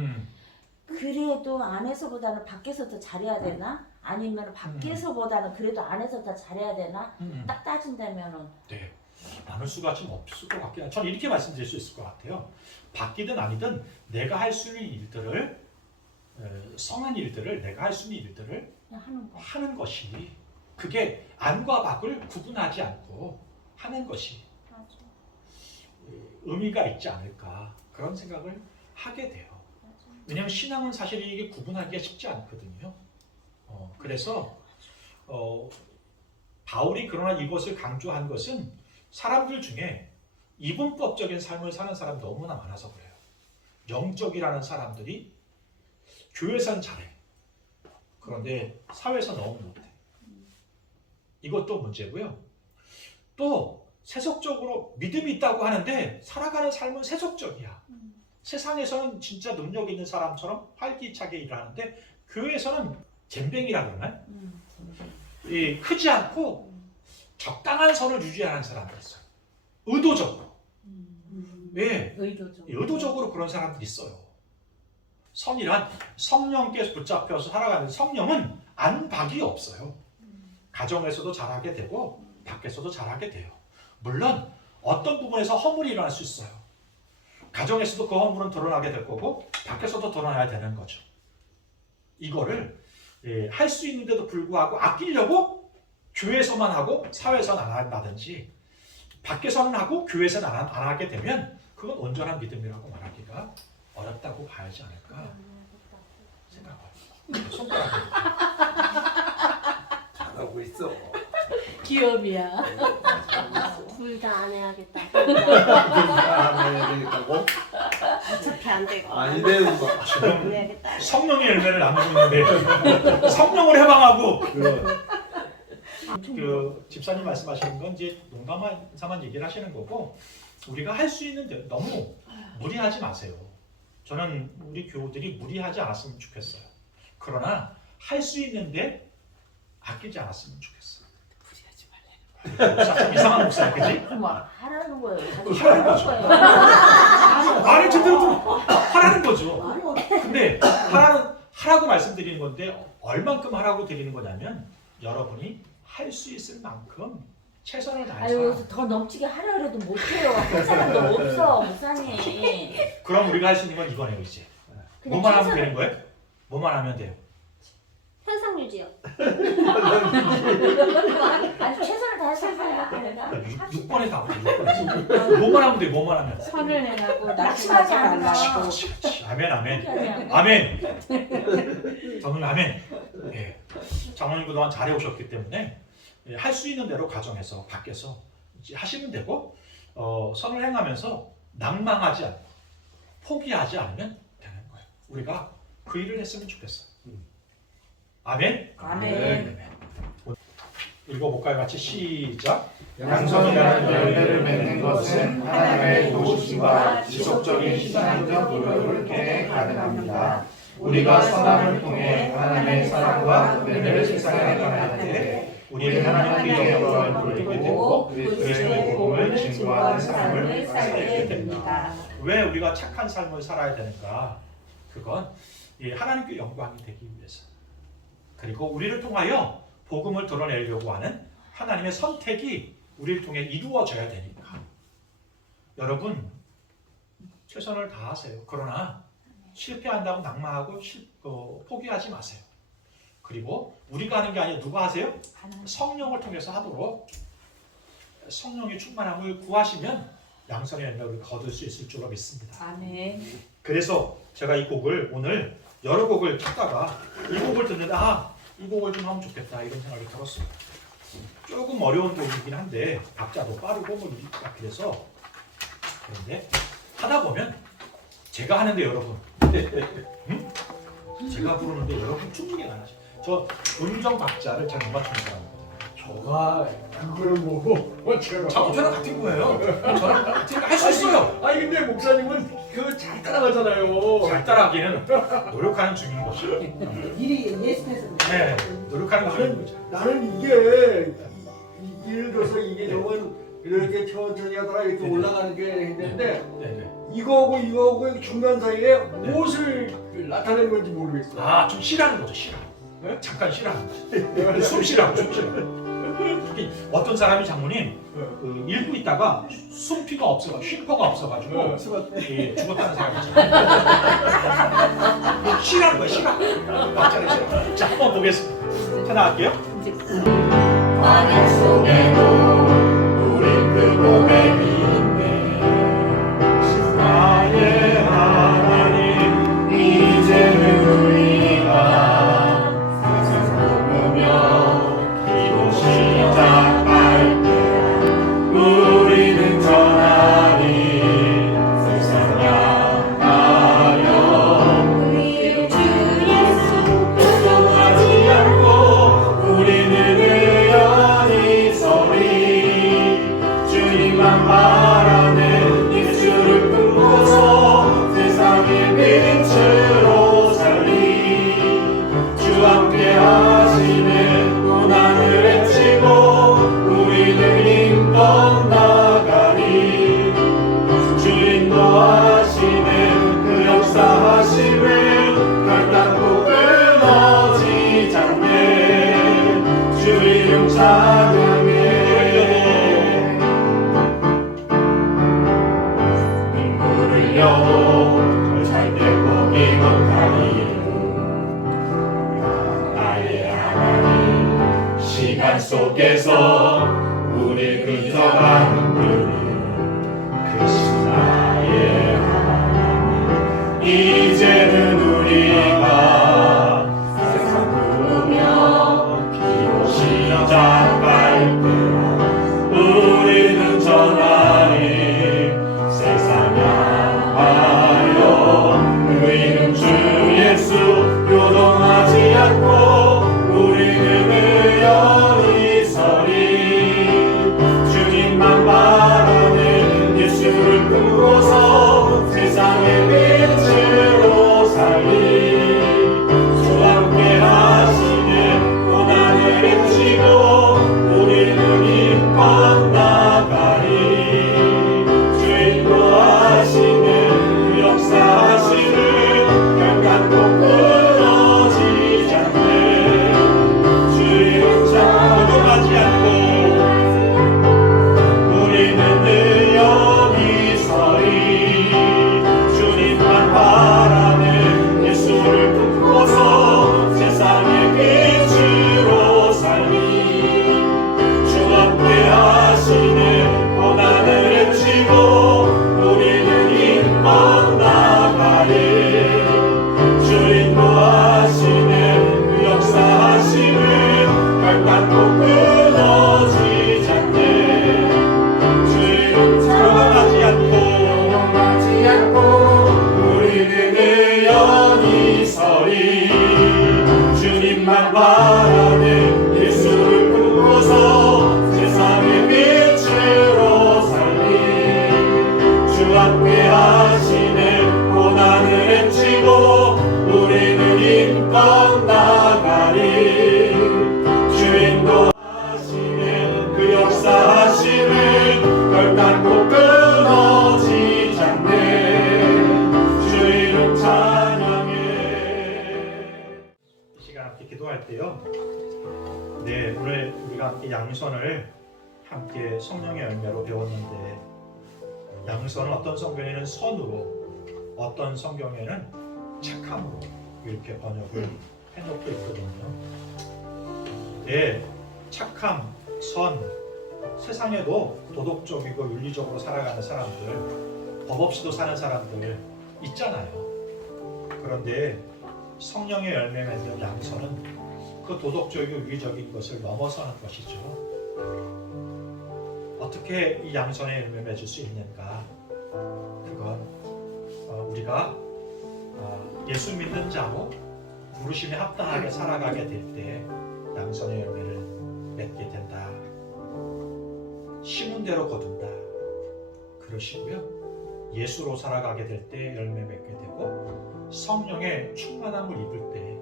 그래도 안에서보다는 밖에서 더 잘해야 되나? 아니면 밖에서보다는 그래도 안에서 더 잘해야 되나? 딱 따진다면은 네. 나눌 수가 좀 없을 것 같긴 해요. 저는 이렇게 말씀드릴 수 있을 것 같아요. 바뀌든 아니든 내가 할 수 있는 일들을 성한 일들을 내가 할 수 있는 일들을 그냥 하는 것이 그게 안과 밖을 구분하지 않고 하는 것이 맞아. 의미가 있지 않을까 그런 생각을 하게 돼요. 맞아. 왜냐하면 신앙은 사실 이게 구분하기가 쉽지 않거든요. 그래서 바울이 그러나 이것을 강조한 것은 사람들 중에 이분법적인 삶을 사는 사람이 너무나 많아서 그래요. 영적이라는 사람들이 교회에서는 잘해. 그런데 사회에서 너무 못해. 이것도 문제고요. 또 세속적으로 믿음이 있다고 하는데 살아가는 삶은 세속적이야. 세상에서는 진짜 능력 있는 사람처럼 활기차게 일하는데 교회에서는 잼뱅이라 그러나요? 크지 않고 적당한 선을 유지하는 사람들이 있어요. 의도적으로. 왜? 의도적으로 그런 사람들이 있어요. 선이란 성령께서 붙잡혀서 살아가는 성령은 안박이 없어요. 가정에서도 잘하게 되고 밖에서도 잘하게 돼요. 물론 어떤 부분에서 허물이 일어날 수 있어요. 가정에서도 그 허물은 드러나게 될 거고 밖에서도 드러나야 되는 거죠. 이거를 할 수 있는데도 불구하고 아끼려고 교회에서만 하고 사회에서는 안 한다든지 밖에서는 하고 교회에서는 안 하게 되면 그건 온전한 믿음이라고 말하기가 어렵다고 봐야지 않을까 생각합니다. 손가락에 잘하고 있어. 기업이야. 둘 다 안 해야겠다. 해야 되겠다고? 어차피 안 되고. 아니 되는 거. 지금 해야겠다. 성령의 열매를 나누고 있는데 성령을 해방하고 그 집사님 말씀하시는 건 이제 농담삼한 얘기를 하시는 거고 우리가 할 수 있는 대로 너무 무리하지 마세요. 저는 우리 교우들이 무리하지 않았으면 좋겠어요. 그러나 할 수 있는데 아끼지 않았으면 좋겠어요. 목사 좀 이상한 목사야, 그지? 뭐 하라는 거예요. 하라는 거죠. 말을 제대로 좀 하라는 거죠. 말이 어떻게 근데 하라고 말씀드리는 건데 얼만큼 하라고 드리는 거냐면 여러분이 할 수 있을 만큼 최선을 다해서 아유 더 넘치게 하라 그래도 못해요. 한 사람도 없어 목사님. 그럼 우리가 할 수 있는 건 이거네요 이제. 그냥 뭐만 하면 최선을- 되는 거예요? 뭐만 하면 돼요? 현상 유지요. 아니 최선을 다해서 하라고 내가 6번에 다 6번에 뭐만 하면 돼요? 뭐만 하면 선을 행하고 낙심하지 않는다. 아멘 아멘 포기하지 않고. 아멘. 저는 아멘. 예. 장모님 그동안 잘해오셨기 때문에 할 수 있는 대로 가정에서 밖에서 이제 하시면 되고 선을 행하면서 낭망하지 않고 포기하지 않으면 되는 거예요. 우리가 그 일을 했으면 좋겠어요. 아멘. 아멘. 읽어볼까요? 같이 시작. 양성이라는 열매를 맺는 것은 하나님의 도우심과 지속적인 신앙적 노력을 통해 가능합니다. 우리가 선함을 통해 하나님의 사랑과 은혜를 세상에 나타낼 때 우리는 하나님께 영광을 돌리게 되고 그리스도의 복음을 증거하는 삶을 살게 됩니다. 왜 우리가 착한 삶을 살아야 되는가? 그건 하나님께 영광이 되기 위해서. 그리고 우리를 통하여 복음을 드러내려고 하는 하나님의 선택이 우리를 통해 이루어져야 되니까. 여러분 최선을 다하세요. 그러나 실패한다고 낭망하고 포기하지 마세요. 그리고 우리가 하는 게 아니라 누가 하세요? 성령을 통해서 하도록 성령의 충만함을 구하시면 양성의 열매를 거둘 수 있을 줄로 믿습니다. 아멘. 그래서 제가 이 곡을 오늘 여러 곡을 찾다가 이 곡을 듣는데 이 곡을 좀 하면 좋겠다 이런 생각이 들었어요. 조금 어려운 곡이긴 한데 박자도 빠르고 뭐 이렇게 돼서 그런데 하다 보면 제가 하는데 여러분 제가 부르는데 여러분 충분히 안 하죠. 저 음정 박자를 잘 못 맞추는 사람이거든요. 저가 그거를 보고 제가 저랑 같은 거예요. 저랑 같은 거 할 수 있어요. 아니 근데 목사님은 그거 잘 따라가잖아요. 잘 따라하기는 노력하는 중인 거죠. 미리 예습해서 네, 노력하는 중인 거죠. 나는 이게 예를 들어서 이게 저건 이렇게 천천히 하다가 이렇게 네네. 올라가는 게 있는데 네네. 이거하고 중간 사이에 무엇을 나타내는 건지 모르겠어. 좀 쉬라는 거죠. 쉬라. 네? 잠깐 쉬라는 거죠. 숨 쉬라고 숨 쉬라고. 특히 어떤 사람이 장모님 읽고 있다가 숨피가 없어, 쉼터가 없어가지고 죽었다는 사람이 있잖아요. 쉬라는 거야, 쉬라. 박자를 쉬라. 자, 한번 보겠습니다. 하나 할게요. 광야 속에도 우린 그 봄의 빛인데 나의 하나님 이제는 우리가 세상 보며 기도 시작할 때 우리는 전하리 세상 향하여 우리 주 예수 변동하지 않고 우리는 의연히 서리 주님만 바라는 예수를 품고서 세상의 빛으로 살리 주 함께 하시는 고난을 헤치고 우리는 힘껏 나가리 주 인도하시는 그 역사하심을 결단코 끊어지지 않네 주 이름 찬양해 눈물 흘려도 절대 포기 못하리 나의 하나님 시간 속에서 우리 근접하는 그는 그신 나의 하나님 이제는 우리가 세상 부르며 기도 시작할 때 우리는 전하리 세상 향하여 그 이름 주 예수 요동하지 않고 우리는 의연히 서리 주님만 바라 말하는 예수를 품고서 세상의 빛으로 살리 주 앞에 하시는 고난을 헤치고 우리는 힘껏 나가리 주인도 하시는 그 역사하심을 결단코 끊어지지 않네 주 이름 찬양해. 이 시간 함께 기도할 때요. 네, 오늘 우리가 함께 양선을 함께 성령의 열매로 배웠는데 양선은 어떤 성경에는 선으로 어떤 성경에는 착함으로 이렇게 번역을 해놓고 있거든요. 네, 착함, 선, 세상에도 도덕적이고 윤리적으로 살아가는 사람들, 법 없이도 사는 사람들 있잖아요. 그런데 성령의 열매 맺는 양선은 그 도덕적이고 윤리적인 것을 넘어서는 것이죠. 어떻게 이 양선의 열매 맺을 수 있는가? 그건 우리가 예수 믿는 자로 부르심에 합당하게 살아가게 될 때 양선의 열매를 맺게 된다. 심은 대로 거둔다. 그러시고요. 예수로 살아가게 될 때 열매 맺게 되고 성령의 충만함을 입을 때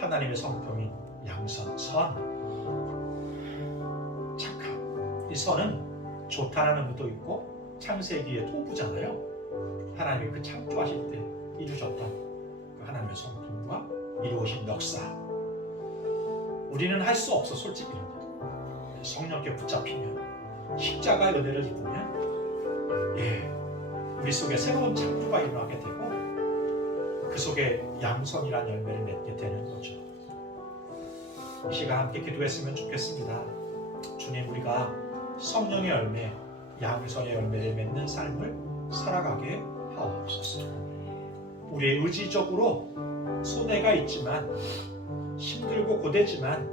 하나님의 성품인 양선, 선, 착함. 이 선은 좋다라는 의미도 있고 창세기의 토부잖아요. 하나님이 그 창조하실 때 이루셨던 그 하나님의 성품과 이루어진 역사. 우리는 할 수 없어, 솔직히. 성령께 붙잡히면, 십자가의 은혜를 입으면 우리 속에 새로운 창조가 일어나게 되고 그 속에 양선이라는 열매를 맺게 되는 거죠. 이 시간 함께 기도했으면 좋겠습니다. 주님, 우리가 성령의 열매, 양선의 열매를 맺는 삶을 살아가게 하옵소서. 우리의 의지적으로 손해가 있지만 힘들고 고되지만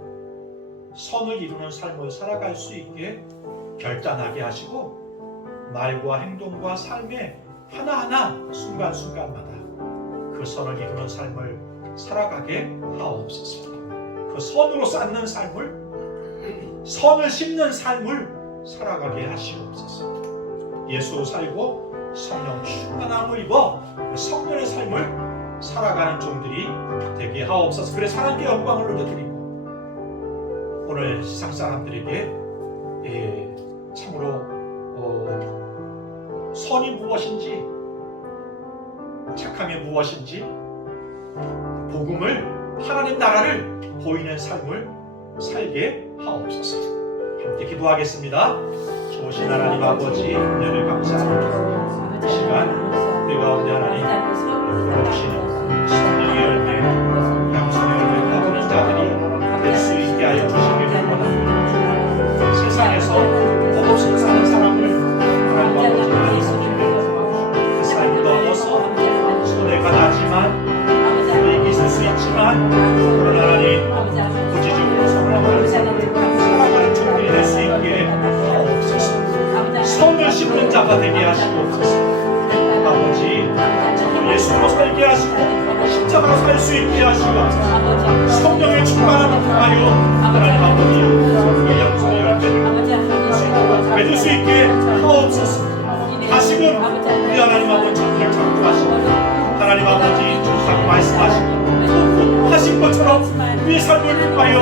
선을 이루는 삶을 살아갈 수 있게 결단하게 하시고 말과 행동과 삶의 하나하나 순간순간마다 그 선을 이루는 삶을 살아가게 하옵소서. 그 선으로 쌓는 삶을, 선을 심는 삶을 살아가게 하시옵소서. 예수로 살고 성령 충만함을 입어 그 성령의 삶을 살아가는 종들이 되게 하옵소서. 그래서 하나님께 영광을 올려드리고 오늘 세상 사람들에게 참으로 선이 무엇인지, 착함이 무엇인지, 복음을, 하나님 나라를 보이는 삶을 살게 하옵소서. 함께 기도하겠습니다. 좋으신 하나님 아버지, 은혜를 감사합니다. 이 시간 우리 가운데 하나님 불러주시는 성령의 열매, 양선의 열매 거두는 자들이 될 수 있게 하여 주시기를 원합니다. 세상에서 법 없이 사는 사람을 하나님 아버지 많이 섬기며 그 삶을 넘어서 손해가 나지만 이익이 있을 수 있지만 그러나 하나님 고지적으로 성공하는 살아가는 종들이 될 수 있게 하옵소서. 선을 심는 자가 되게 하시옵소서. 아버지, 예수로 살게 하시고 십자가로 살 수 있게 하시고 성령의 충만함을 통하여 하나님 아버지 이 양선의 열매를 맺을 수 있게 하옵소서. 다시금 우리 하나님 아버지 참을 참고하시고 하나님 아버지 주시고 말씀하시고 하신 것처럼 우리의 삶을 통하여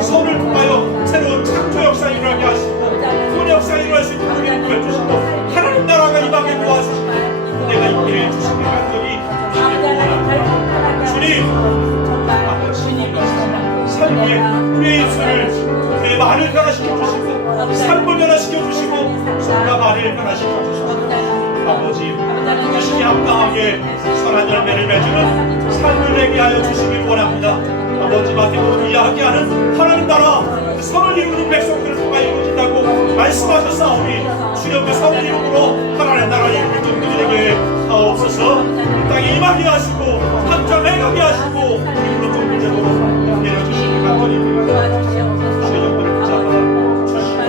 선을 통하여 새로운 창조 역사 일어나게 하시고 그 역사 일어날 수 있도록 우리를 구해주시고 하나님 나라가 임하게 도와주시고 내가 있게 해주시기 간절히 주님, 아버지 삶에 우리의 입술을, 우리의 말을 변화시켜 주시고 삶을 변화시켜 주시고 손과 말을 변화시켜 주시고 아버지 주시기 합당하게 선한 열매를 맺는 삶을 내게 하여 주시길 원합니다. 아버지 마태복음 이야기하는 하나님 나라 그 선을 이루는 백성들을 통하여 이루어진다고 말씀하셨사오니 주여 그 선을 이루므로 하나님 나라 이루는 종들이 되게 하옵소서. 이 땅에 임하게 하시고 한점에 가게 하시고 이루는 종들 되도록 내려주시기 간절히 주의 정보를 붙잡아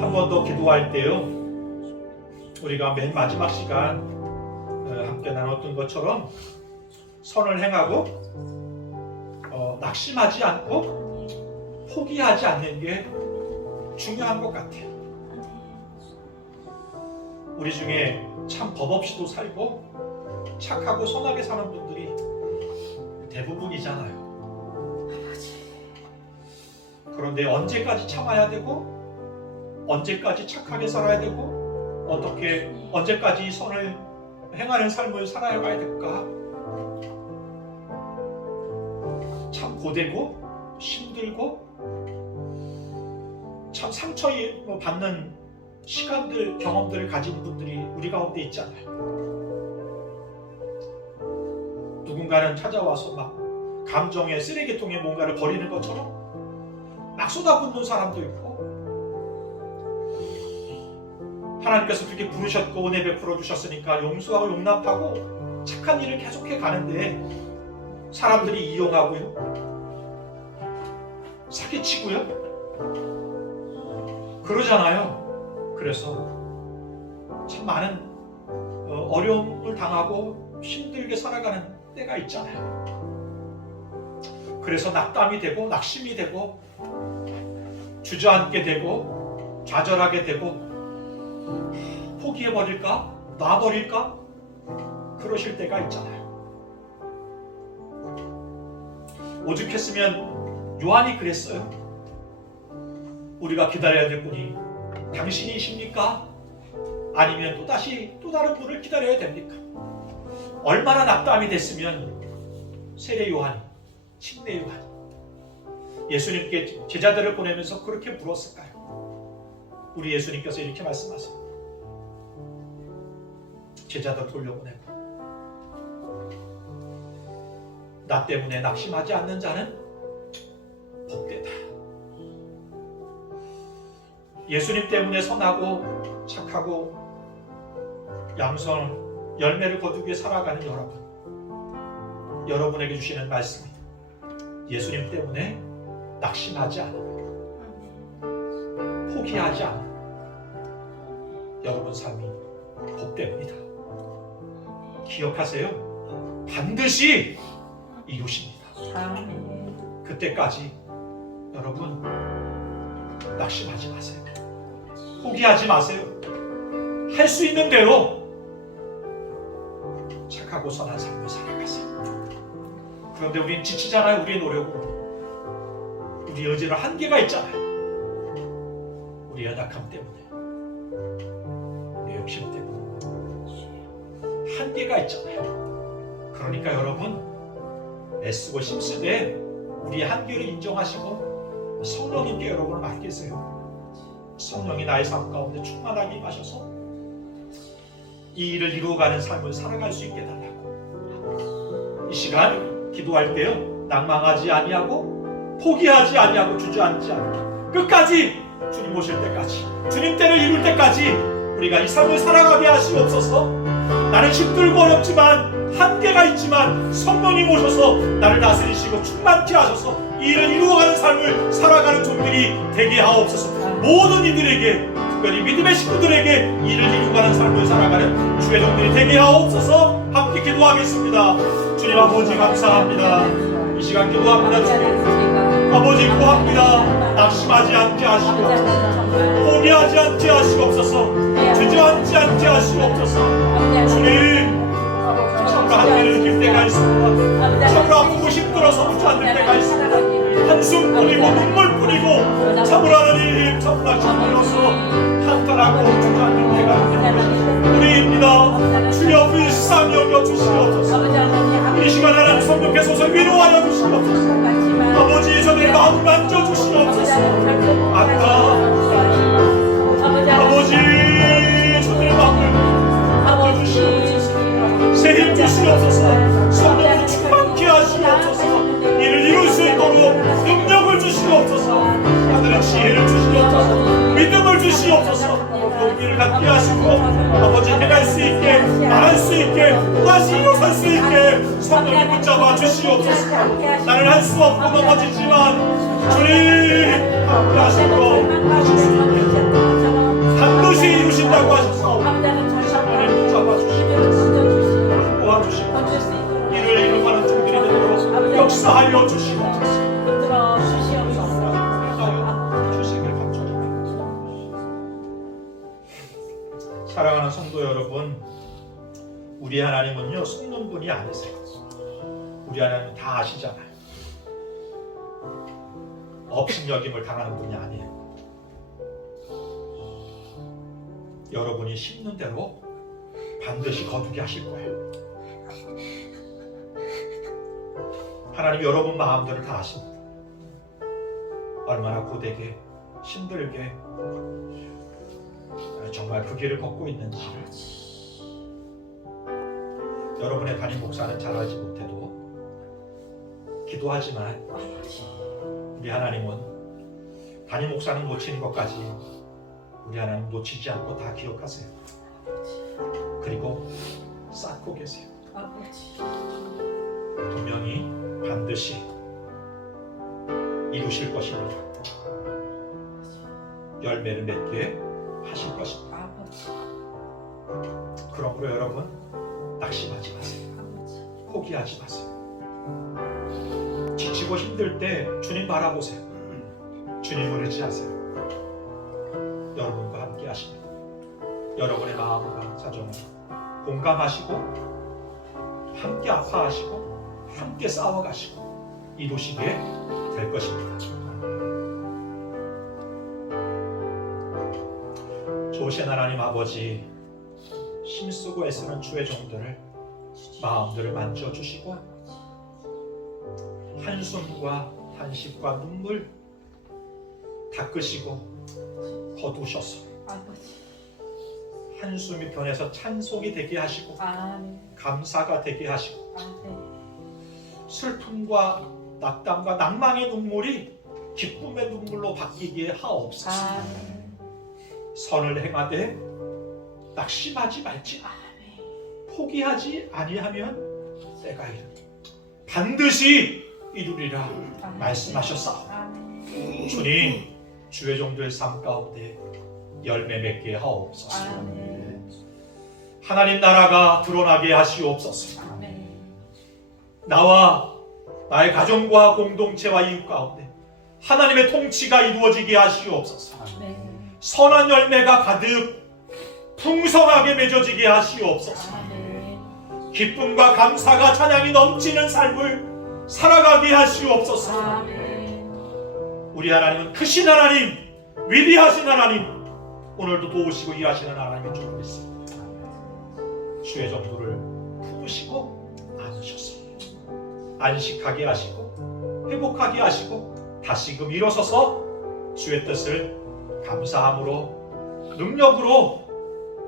한 번 더 기도할 때요 우리가 맨 마지막 시간 함께 나눴던 것처럼 선을 행하고 낙심하지 않고 포기하지 않는 게 중요한 것 같아요. 우리 중에 참 법 없이도 살고 착하고 선하게 사는 분들이 대부분이잖아요. 그런데 언제까지 참아야 되고 언제까지 착하게 살아야 되고 어떻게 언제까지 선을 행하는 삶을 살아가야 될까? 참 고되고 힘들고 참 상처 받는 시간들, 경험들을 가진 분들이 우리 가운데 있잖아요. 누군가는 찾아와서 막 감정의 쓰레기통에 뭔가를 버리는 것처럼 막 쏟아붓는 사람도 있고, 하나님께서 그렇게 부르셨고 은혜 베풀어 주셨으니까 용서하고 용납하고 착한 일을 계속해 가는데 사람들이 이용하고요, 사기치고요, 그러잖아요. 그래서 참 많은 어려움을 당하고 힘들게 살아가는 때가 있잖아요. 그래서 낙담이 되고 낙심이 되고 주저앉게 되고 좌절하게 되고 포기해버릴까? 놔버릴까? 그러실 때가 있잖아요. 오죽했으면 요한이 그랬어요. 우리가 기다려야 될 분이 당신이십니까? 아니면 또 다른 분을 기다려야 됩니까? 얼마나 낙담이 됐으면 세례 요한이, 침례 요한이 예수님께 제자들을 보내면서 그렇게 물었을까요? 우리 예수님께서 이렇게 말씀하세요. 제자들 돌려보내고 나 때문에 낙심하지 않는 자는 복되다. 예수님 때문에 선하고 착하고 양성 열매를 거두기 위해 살아가는 여러분에게 주시는 말씀입니다. 예수님 때문에 낙심하지 않고 포기하지 않고 여러분 삶이 복됩니다. 기억하세요. 반드시 이루십니다. 그때까지 여러분 낙심하지 마세요. 포기하지 마세요. 할 수 있는 대로 착하고 선한 삶을 살아가세요. 그런데 우린 지치잖아요. 우리의 노력으로. 우리 의지는 한계가 있잖아요. 우리 연약함 때문에, 우리 욕심 때문에 한계가 있잖아요. 그러니까 여러분 애쓰고 힘쓰되 우리의 한계를 인정하시고 성령님께 여러분을 맡기세요. 성령이 나의 삶 가운데 충만하게 임하셔서 이 일을 이루어가는 삶을 살아갈 수 있게 달라고. 이 시간 기도할 때요, 낭망하지 아니하고 포기하지 아니하고 주저앉지 않고 끝까지 주님 오실 때까지, 주님 때를 이룰 때까지 우리가 이 삶을 살아가게 하시옵소서. 나는 힘들고 어렵지만 한계가 있지만 성령님 오셔서 나를 다스리시고 충만케 하셔서 이 일을 이루어가는 삶을 살아가는 종들이 되게 하옵소서. 모든 이들에게, 특별히 믿음의 식구들에게 이 일을 이루어가는 삶을 살아가는 주의 종들이 되게 하옵소서. 함께 기도하겠습니다. 주님 아버지 감사합니다. 이 시간 기도합니다. 주님 아버지 구합니다. 낙심하지 않게 하시옵소서. 포기하지 않게 하시옵소서. 주저앉지 않게 하시옵소서. 주님 참으로 한계를 느낄 때가 있습니다. 참으로 아프고 힘들어서 주저앉을 때가 있습니다. 한숨 뿌리고 눈물 뿌리고 참으로 하나님 참으로 힘들어서 한탄하고 주저앉을 때가 있습니다. 우리입니다. 주여 불쌍히 여겨주시옵소서. 이 시간 하나님 성령께서 위로하여 주시옵소서. 아버지 저들의 마음을 만져주시옵소서. 아버지 저들의 마음을 만져주시옵소서. 새힘 주시옵소서. 성령을 충만케 하시옵소서. 이를 이룰 수 있도록 능력을 주시옵소서. 하늘의 지혜를 주시옵소서. 믿음을 주시옵소서. 용기를 갖게 하시고 아버지 행할 수 있게, 말할 수 있게, 다시 일어설 수 있게 성령을 붙잡아 주시옵소서. 나는 할 수 없고 넘어지지만 주님 함께 하시도록 하실 수 있게 반드시 이루신다고 하셔서 사랑하는 성도 여러분, 우리 하나님은요 속는 분이 아니세요. 우리 하나님 다 아시잖아요. 업신여김을 당하는 분이 아니에요. 여러분이 심는 대로 반드시 거두게 하실 거예요. 하나님 여러분 마음들을 다 아십니다. 얼마나 고되게 힘들게 정말 그 길을 걷고 있는지를 여러분의 담임 목사는 잘 알지 못해도 기도하지만 우리 하나님은 담임 목사는 놓치는 것까지 우리 하나님 놓치지 않고 다 기억하세요. 그리고 쌓고 계세요. 분명히 반드시 이루실 것입니다. 열매를 맺게 하실 것입니다. 그러므로 여러분 낙심하지 마세요. 포기하지 마세요. 지치고 힘들 때 주님 바라보세요. 주님을 의지하세요. 여러분과 함께 하십니다. 여러분의 마음과 사정을 공감하시고 함께 아파하시고 함께 싸워가시고 이루시게 될 것입니다. 좋으신 하나님 아버지, 힘쓰고 애쓰는 주의 종들을 마음들을 만져주시고 한숨과 한식과 눈물 닦으시고 거두셔서 한숨이 변해서 찬송이 되게 하시고 감사가 되게 하시고 슬픔과 낙담과 낭망의 눈물이 기쁨의 눈물로 바뀌게 하옵소서. 선을 행하되 낙심하지 말지 포기하지 아니하면 때가 이르니 반드시 이루리라 말씀하셨사오니 주님 주의 종들의 삶 가운데 열매 맺게 하옵소서. 하나님 나라가 드러나게 하시옵소서. 나와 나의 가정과 공동체와 이웃 가운데 하나님의 통치가 이루어지게 하시옵소서. 선한 열매가 가득 풍성하게 맺어지게 하시옵소서. 기쁨과 감사가 찬양이 넘치는 삶을 살아가게 하시옵소서. 우리 하나님은 크신 하나님, 위대하신 하나님, 오늘도 도우시고 일하시는 하나님인 줄 믿습니다. 주의 정도를 품으시고 안으셔서 안식하게 하시고 회복하게 하시고 다시금 일어서서 주의 뜻을 감사함으로 능력으로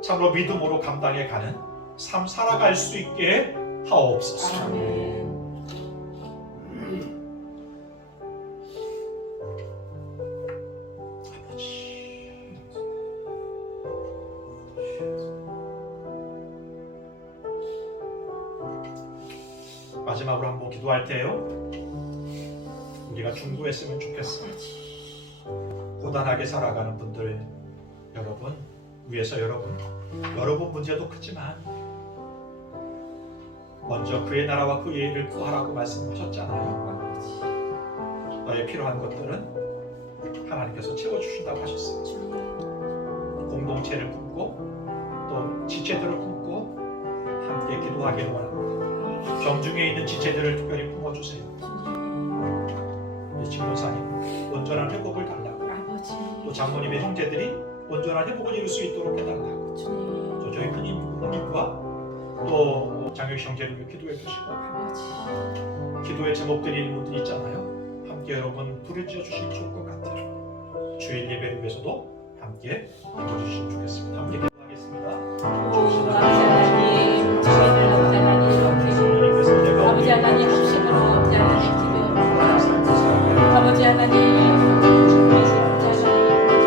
참으로 믿음으로 감당해 가는 삶 살아갈 수 있게 하옵소서. 마지막으로 한번 기도할 때요, 우리가 중보했으면 좋겠습니다. 고단하게 살아가는 분들 여러분 위해서 여러분 문제도 크지만 먼저 그의 나라와 그의 일을 구하라고 말씀하셨잖아요. 너의 필요한 것들은 하나님께서 채워주신다고 하셨어요. 공동체를 품고 또 지체들을 품고 함께 기도하기를 원합니다. 경중에 있는 지체들을 특별히 품어주세요. 진문사님 온전한 회복을 달라고, 또 장모님의 형제들이 온전한 회복을 이룰 수 있도록 해달라고, 또 저희 큰님 부모님과 또 장혁 형제를 위해 기도해 주시고, 기도의 제목들이 있는 분들 있잖아요. 함께 여러분 부르짖어 주시면 좋을 것 같아요. 주일 예배를 위해서도 함께 기도해 주시면 좋겠습니다. 함께 기도하겠습니다. 아버지 하나님, 합심으로 아버지 하나님 기도합니다. 아버지 하나님,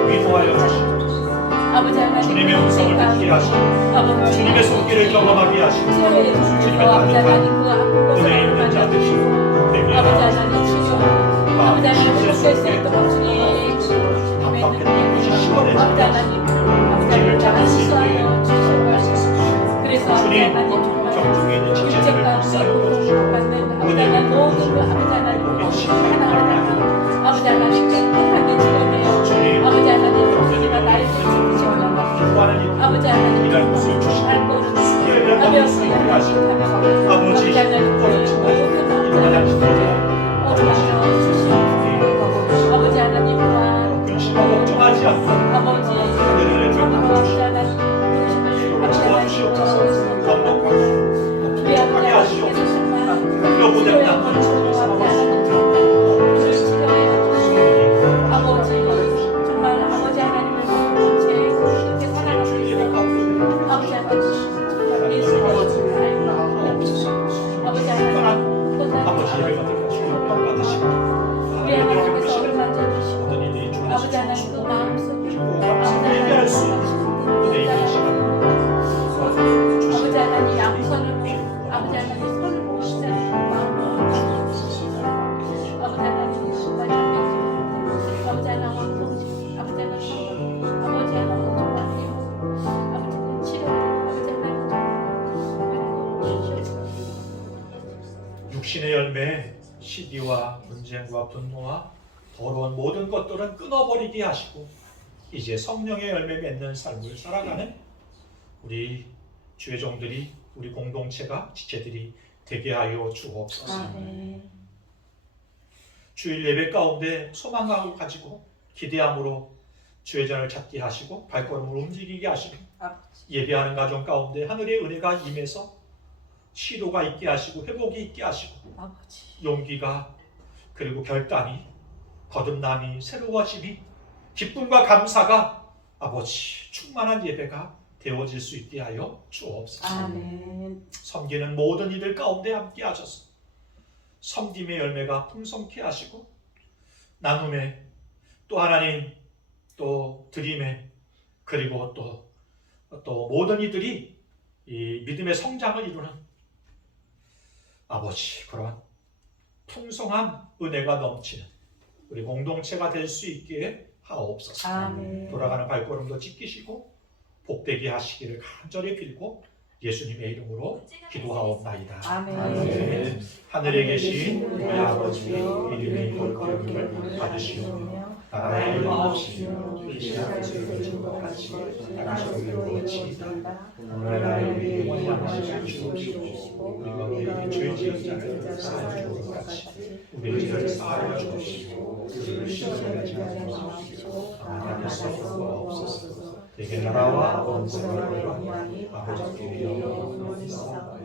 위로하여 주시고 아버지 하나님, 주님의 음성을 듣게 하시고 주님의 손길을 경험하게 하시고 주님의 따뜻한 은혜 있는 자 되시고 아버지 하나님 치료, 아버지 하나님 회복될 수 있도록 주님 답답했던 것이 시원해지고 아버지 하나님, 우리를 찾을 수 있게 그래서 아버지 하나님 경중에 있는 지체들을 불쌍히 여겨주시고 받는 아버지 하나님 모든 그 아버지 하나님 하나하나 아버지 하나님 행복하게 지내며 아버지 하나님 우리가 나를 지키시고 기도하는 이 아버지 하나님 이날 것을 주시고 발걸음 수혜를 받을 수 있게 하시고 아버지 어렵지만 일어나는 아버지 하나님 근심과 걱정하지 않고 아버지 하늘을 아버지 열어주시옵소서. 하나님 도와주시옵소서. 완벽하게 우리 하게 아버지 하시옵소서. 정말 여보된 나쁜 아버지 정말 아버지 하나님을 제 그렇게 사랑하고 있어요. 아버지 하나님 예수님을 알고 아버지 하나님 아버지 예배 받으시고 받으시고 우리 하나님께서 우리 만져주시고 모든 일이 아버지 좋아지시고 하나님 그 마음속에 예배할 수 있는 은혜 있는 시간 아버지 하나님 양손으로 아버지 하나님 손을 보고 시작하는 마음으로 아버지 하나님 정말 정말 아버지 하나님 왕성신 아버지 하나님 아버지 하나님 정말 아버지 치료 아버지 하나님 정말 육신의 열매 시기와 분쟁과 분노와 더러운 모든 것들은 끊어버리게 하시고 이제 성령의 열매 맺는 삶을 살아가는 우리 주의 종들이 우리 공동체가 지체들이 되게 하여 주옵소서. 아멘. 주일 예배 가운데 소망을 가지고 기대함으로 주의 전을 찾게 하시고 발걸음을 움직이게 하시고 예배하는 가정 가운데 하늘의 은혜가 임해서 치료가 있게 하시고 회복이 있게 하시고 용기가 그리고 결단이 거듭남이 새로워짐이 기쁨과 감사가 아버지 충만한 예배가 되어질 수 있게 하여 주옵소서. 아멘. 섬기는 모든 이들 가운데 함께 하셔서 섬김의 열매가 풍성케 하시고 나눔의 또 하나님 또 드림의 그리고 또 모든 이들이 이 믿음의 성장을 이루는 아버지 그런 풍성한 은혜가 넘치는 우리 공동체가 될 수 있게 하옵소서. 아멘. 돌아가는 발걸음도 지키시고 복되게 하시기를 간절히 빌고 예수님의 이름으로 기도하옵나이다. 아멘. 하늘에 계신 우리 아버지 이름이 거룩함을 받으시오며 나라의 이루어지며 뜻이 하늘에서 이루어진 같이 땅에서도 이루어지이다. 오늘 나의 위에 양식을 주옵시고 우리가 우리에게 죄 지은 자를 사하여 주는 것 같이 우리의 죄를 사하여 주옵시고 우리를 시험에 하지 마옵시고 나라에서 없소서. 대개 나라와 원수와 영광이 아버지께 영원히 있사옵나이다.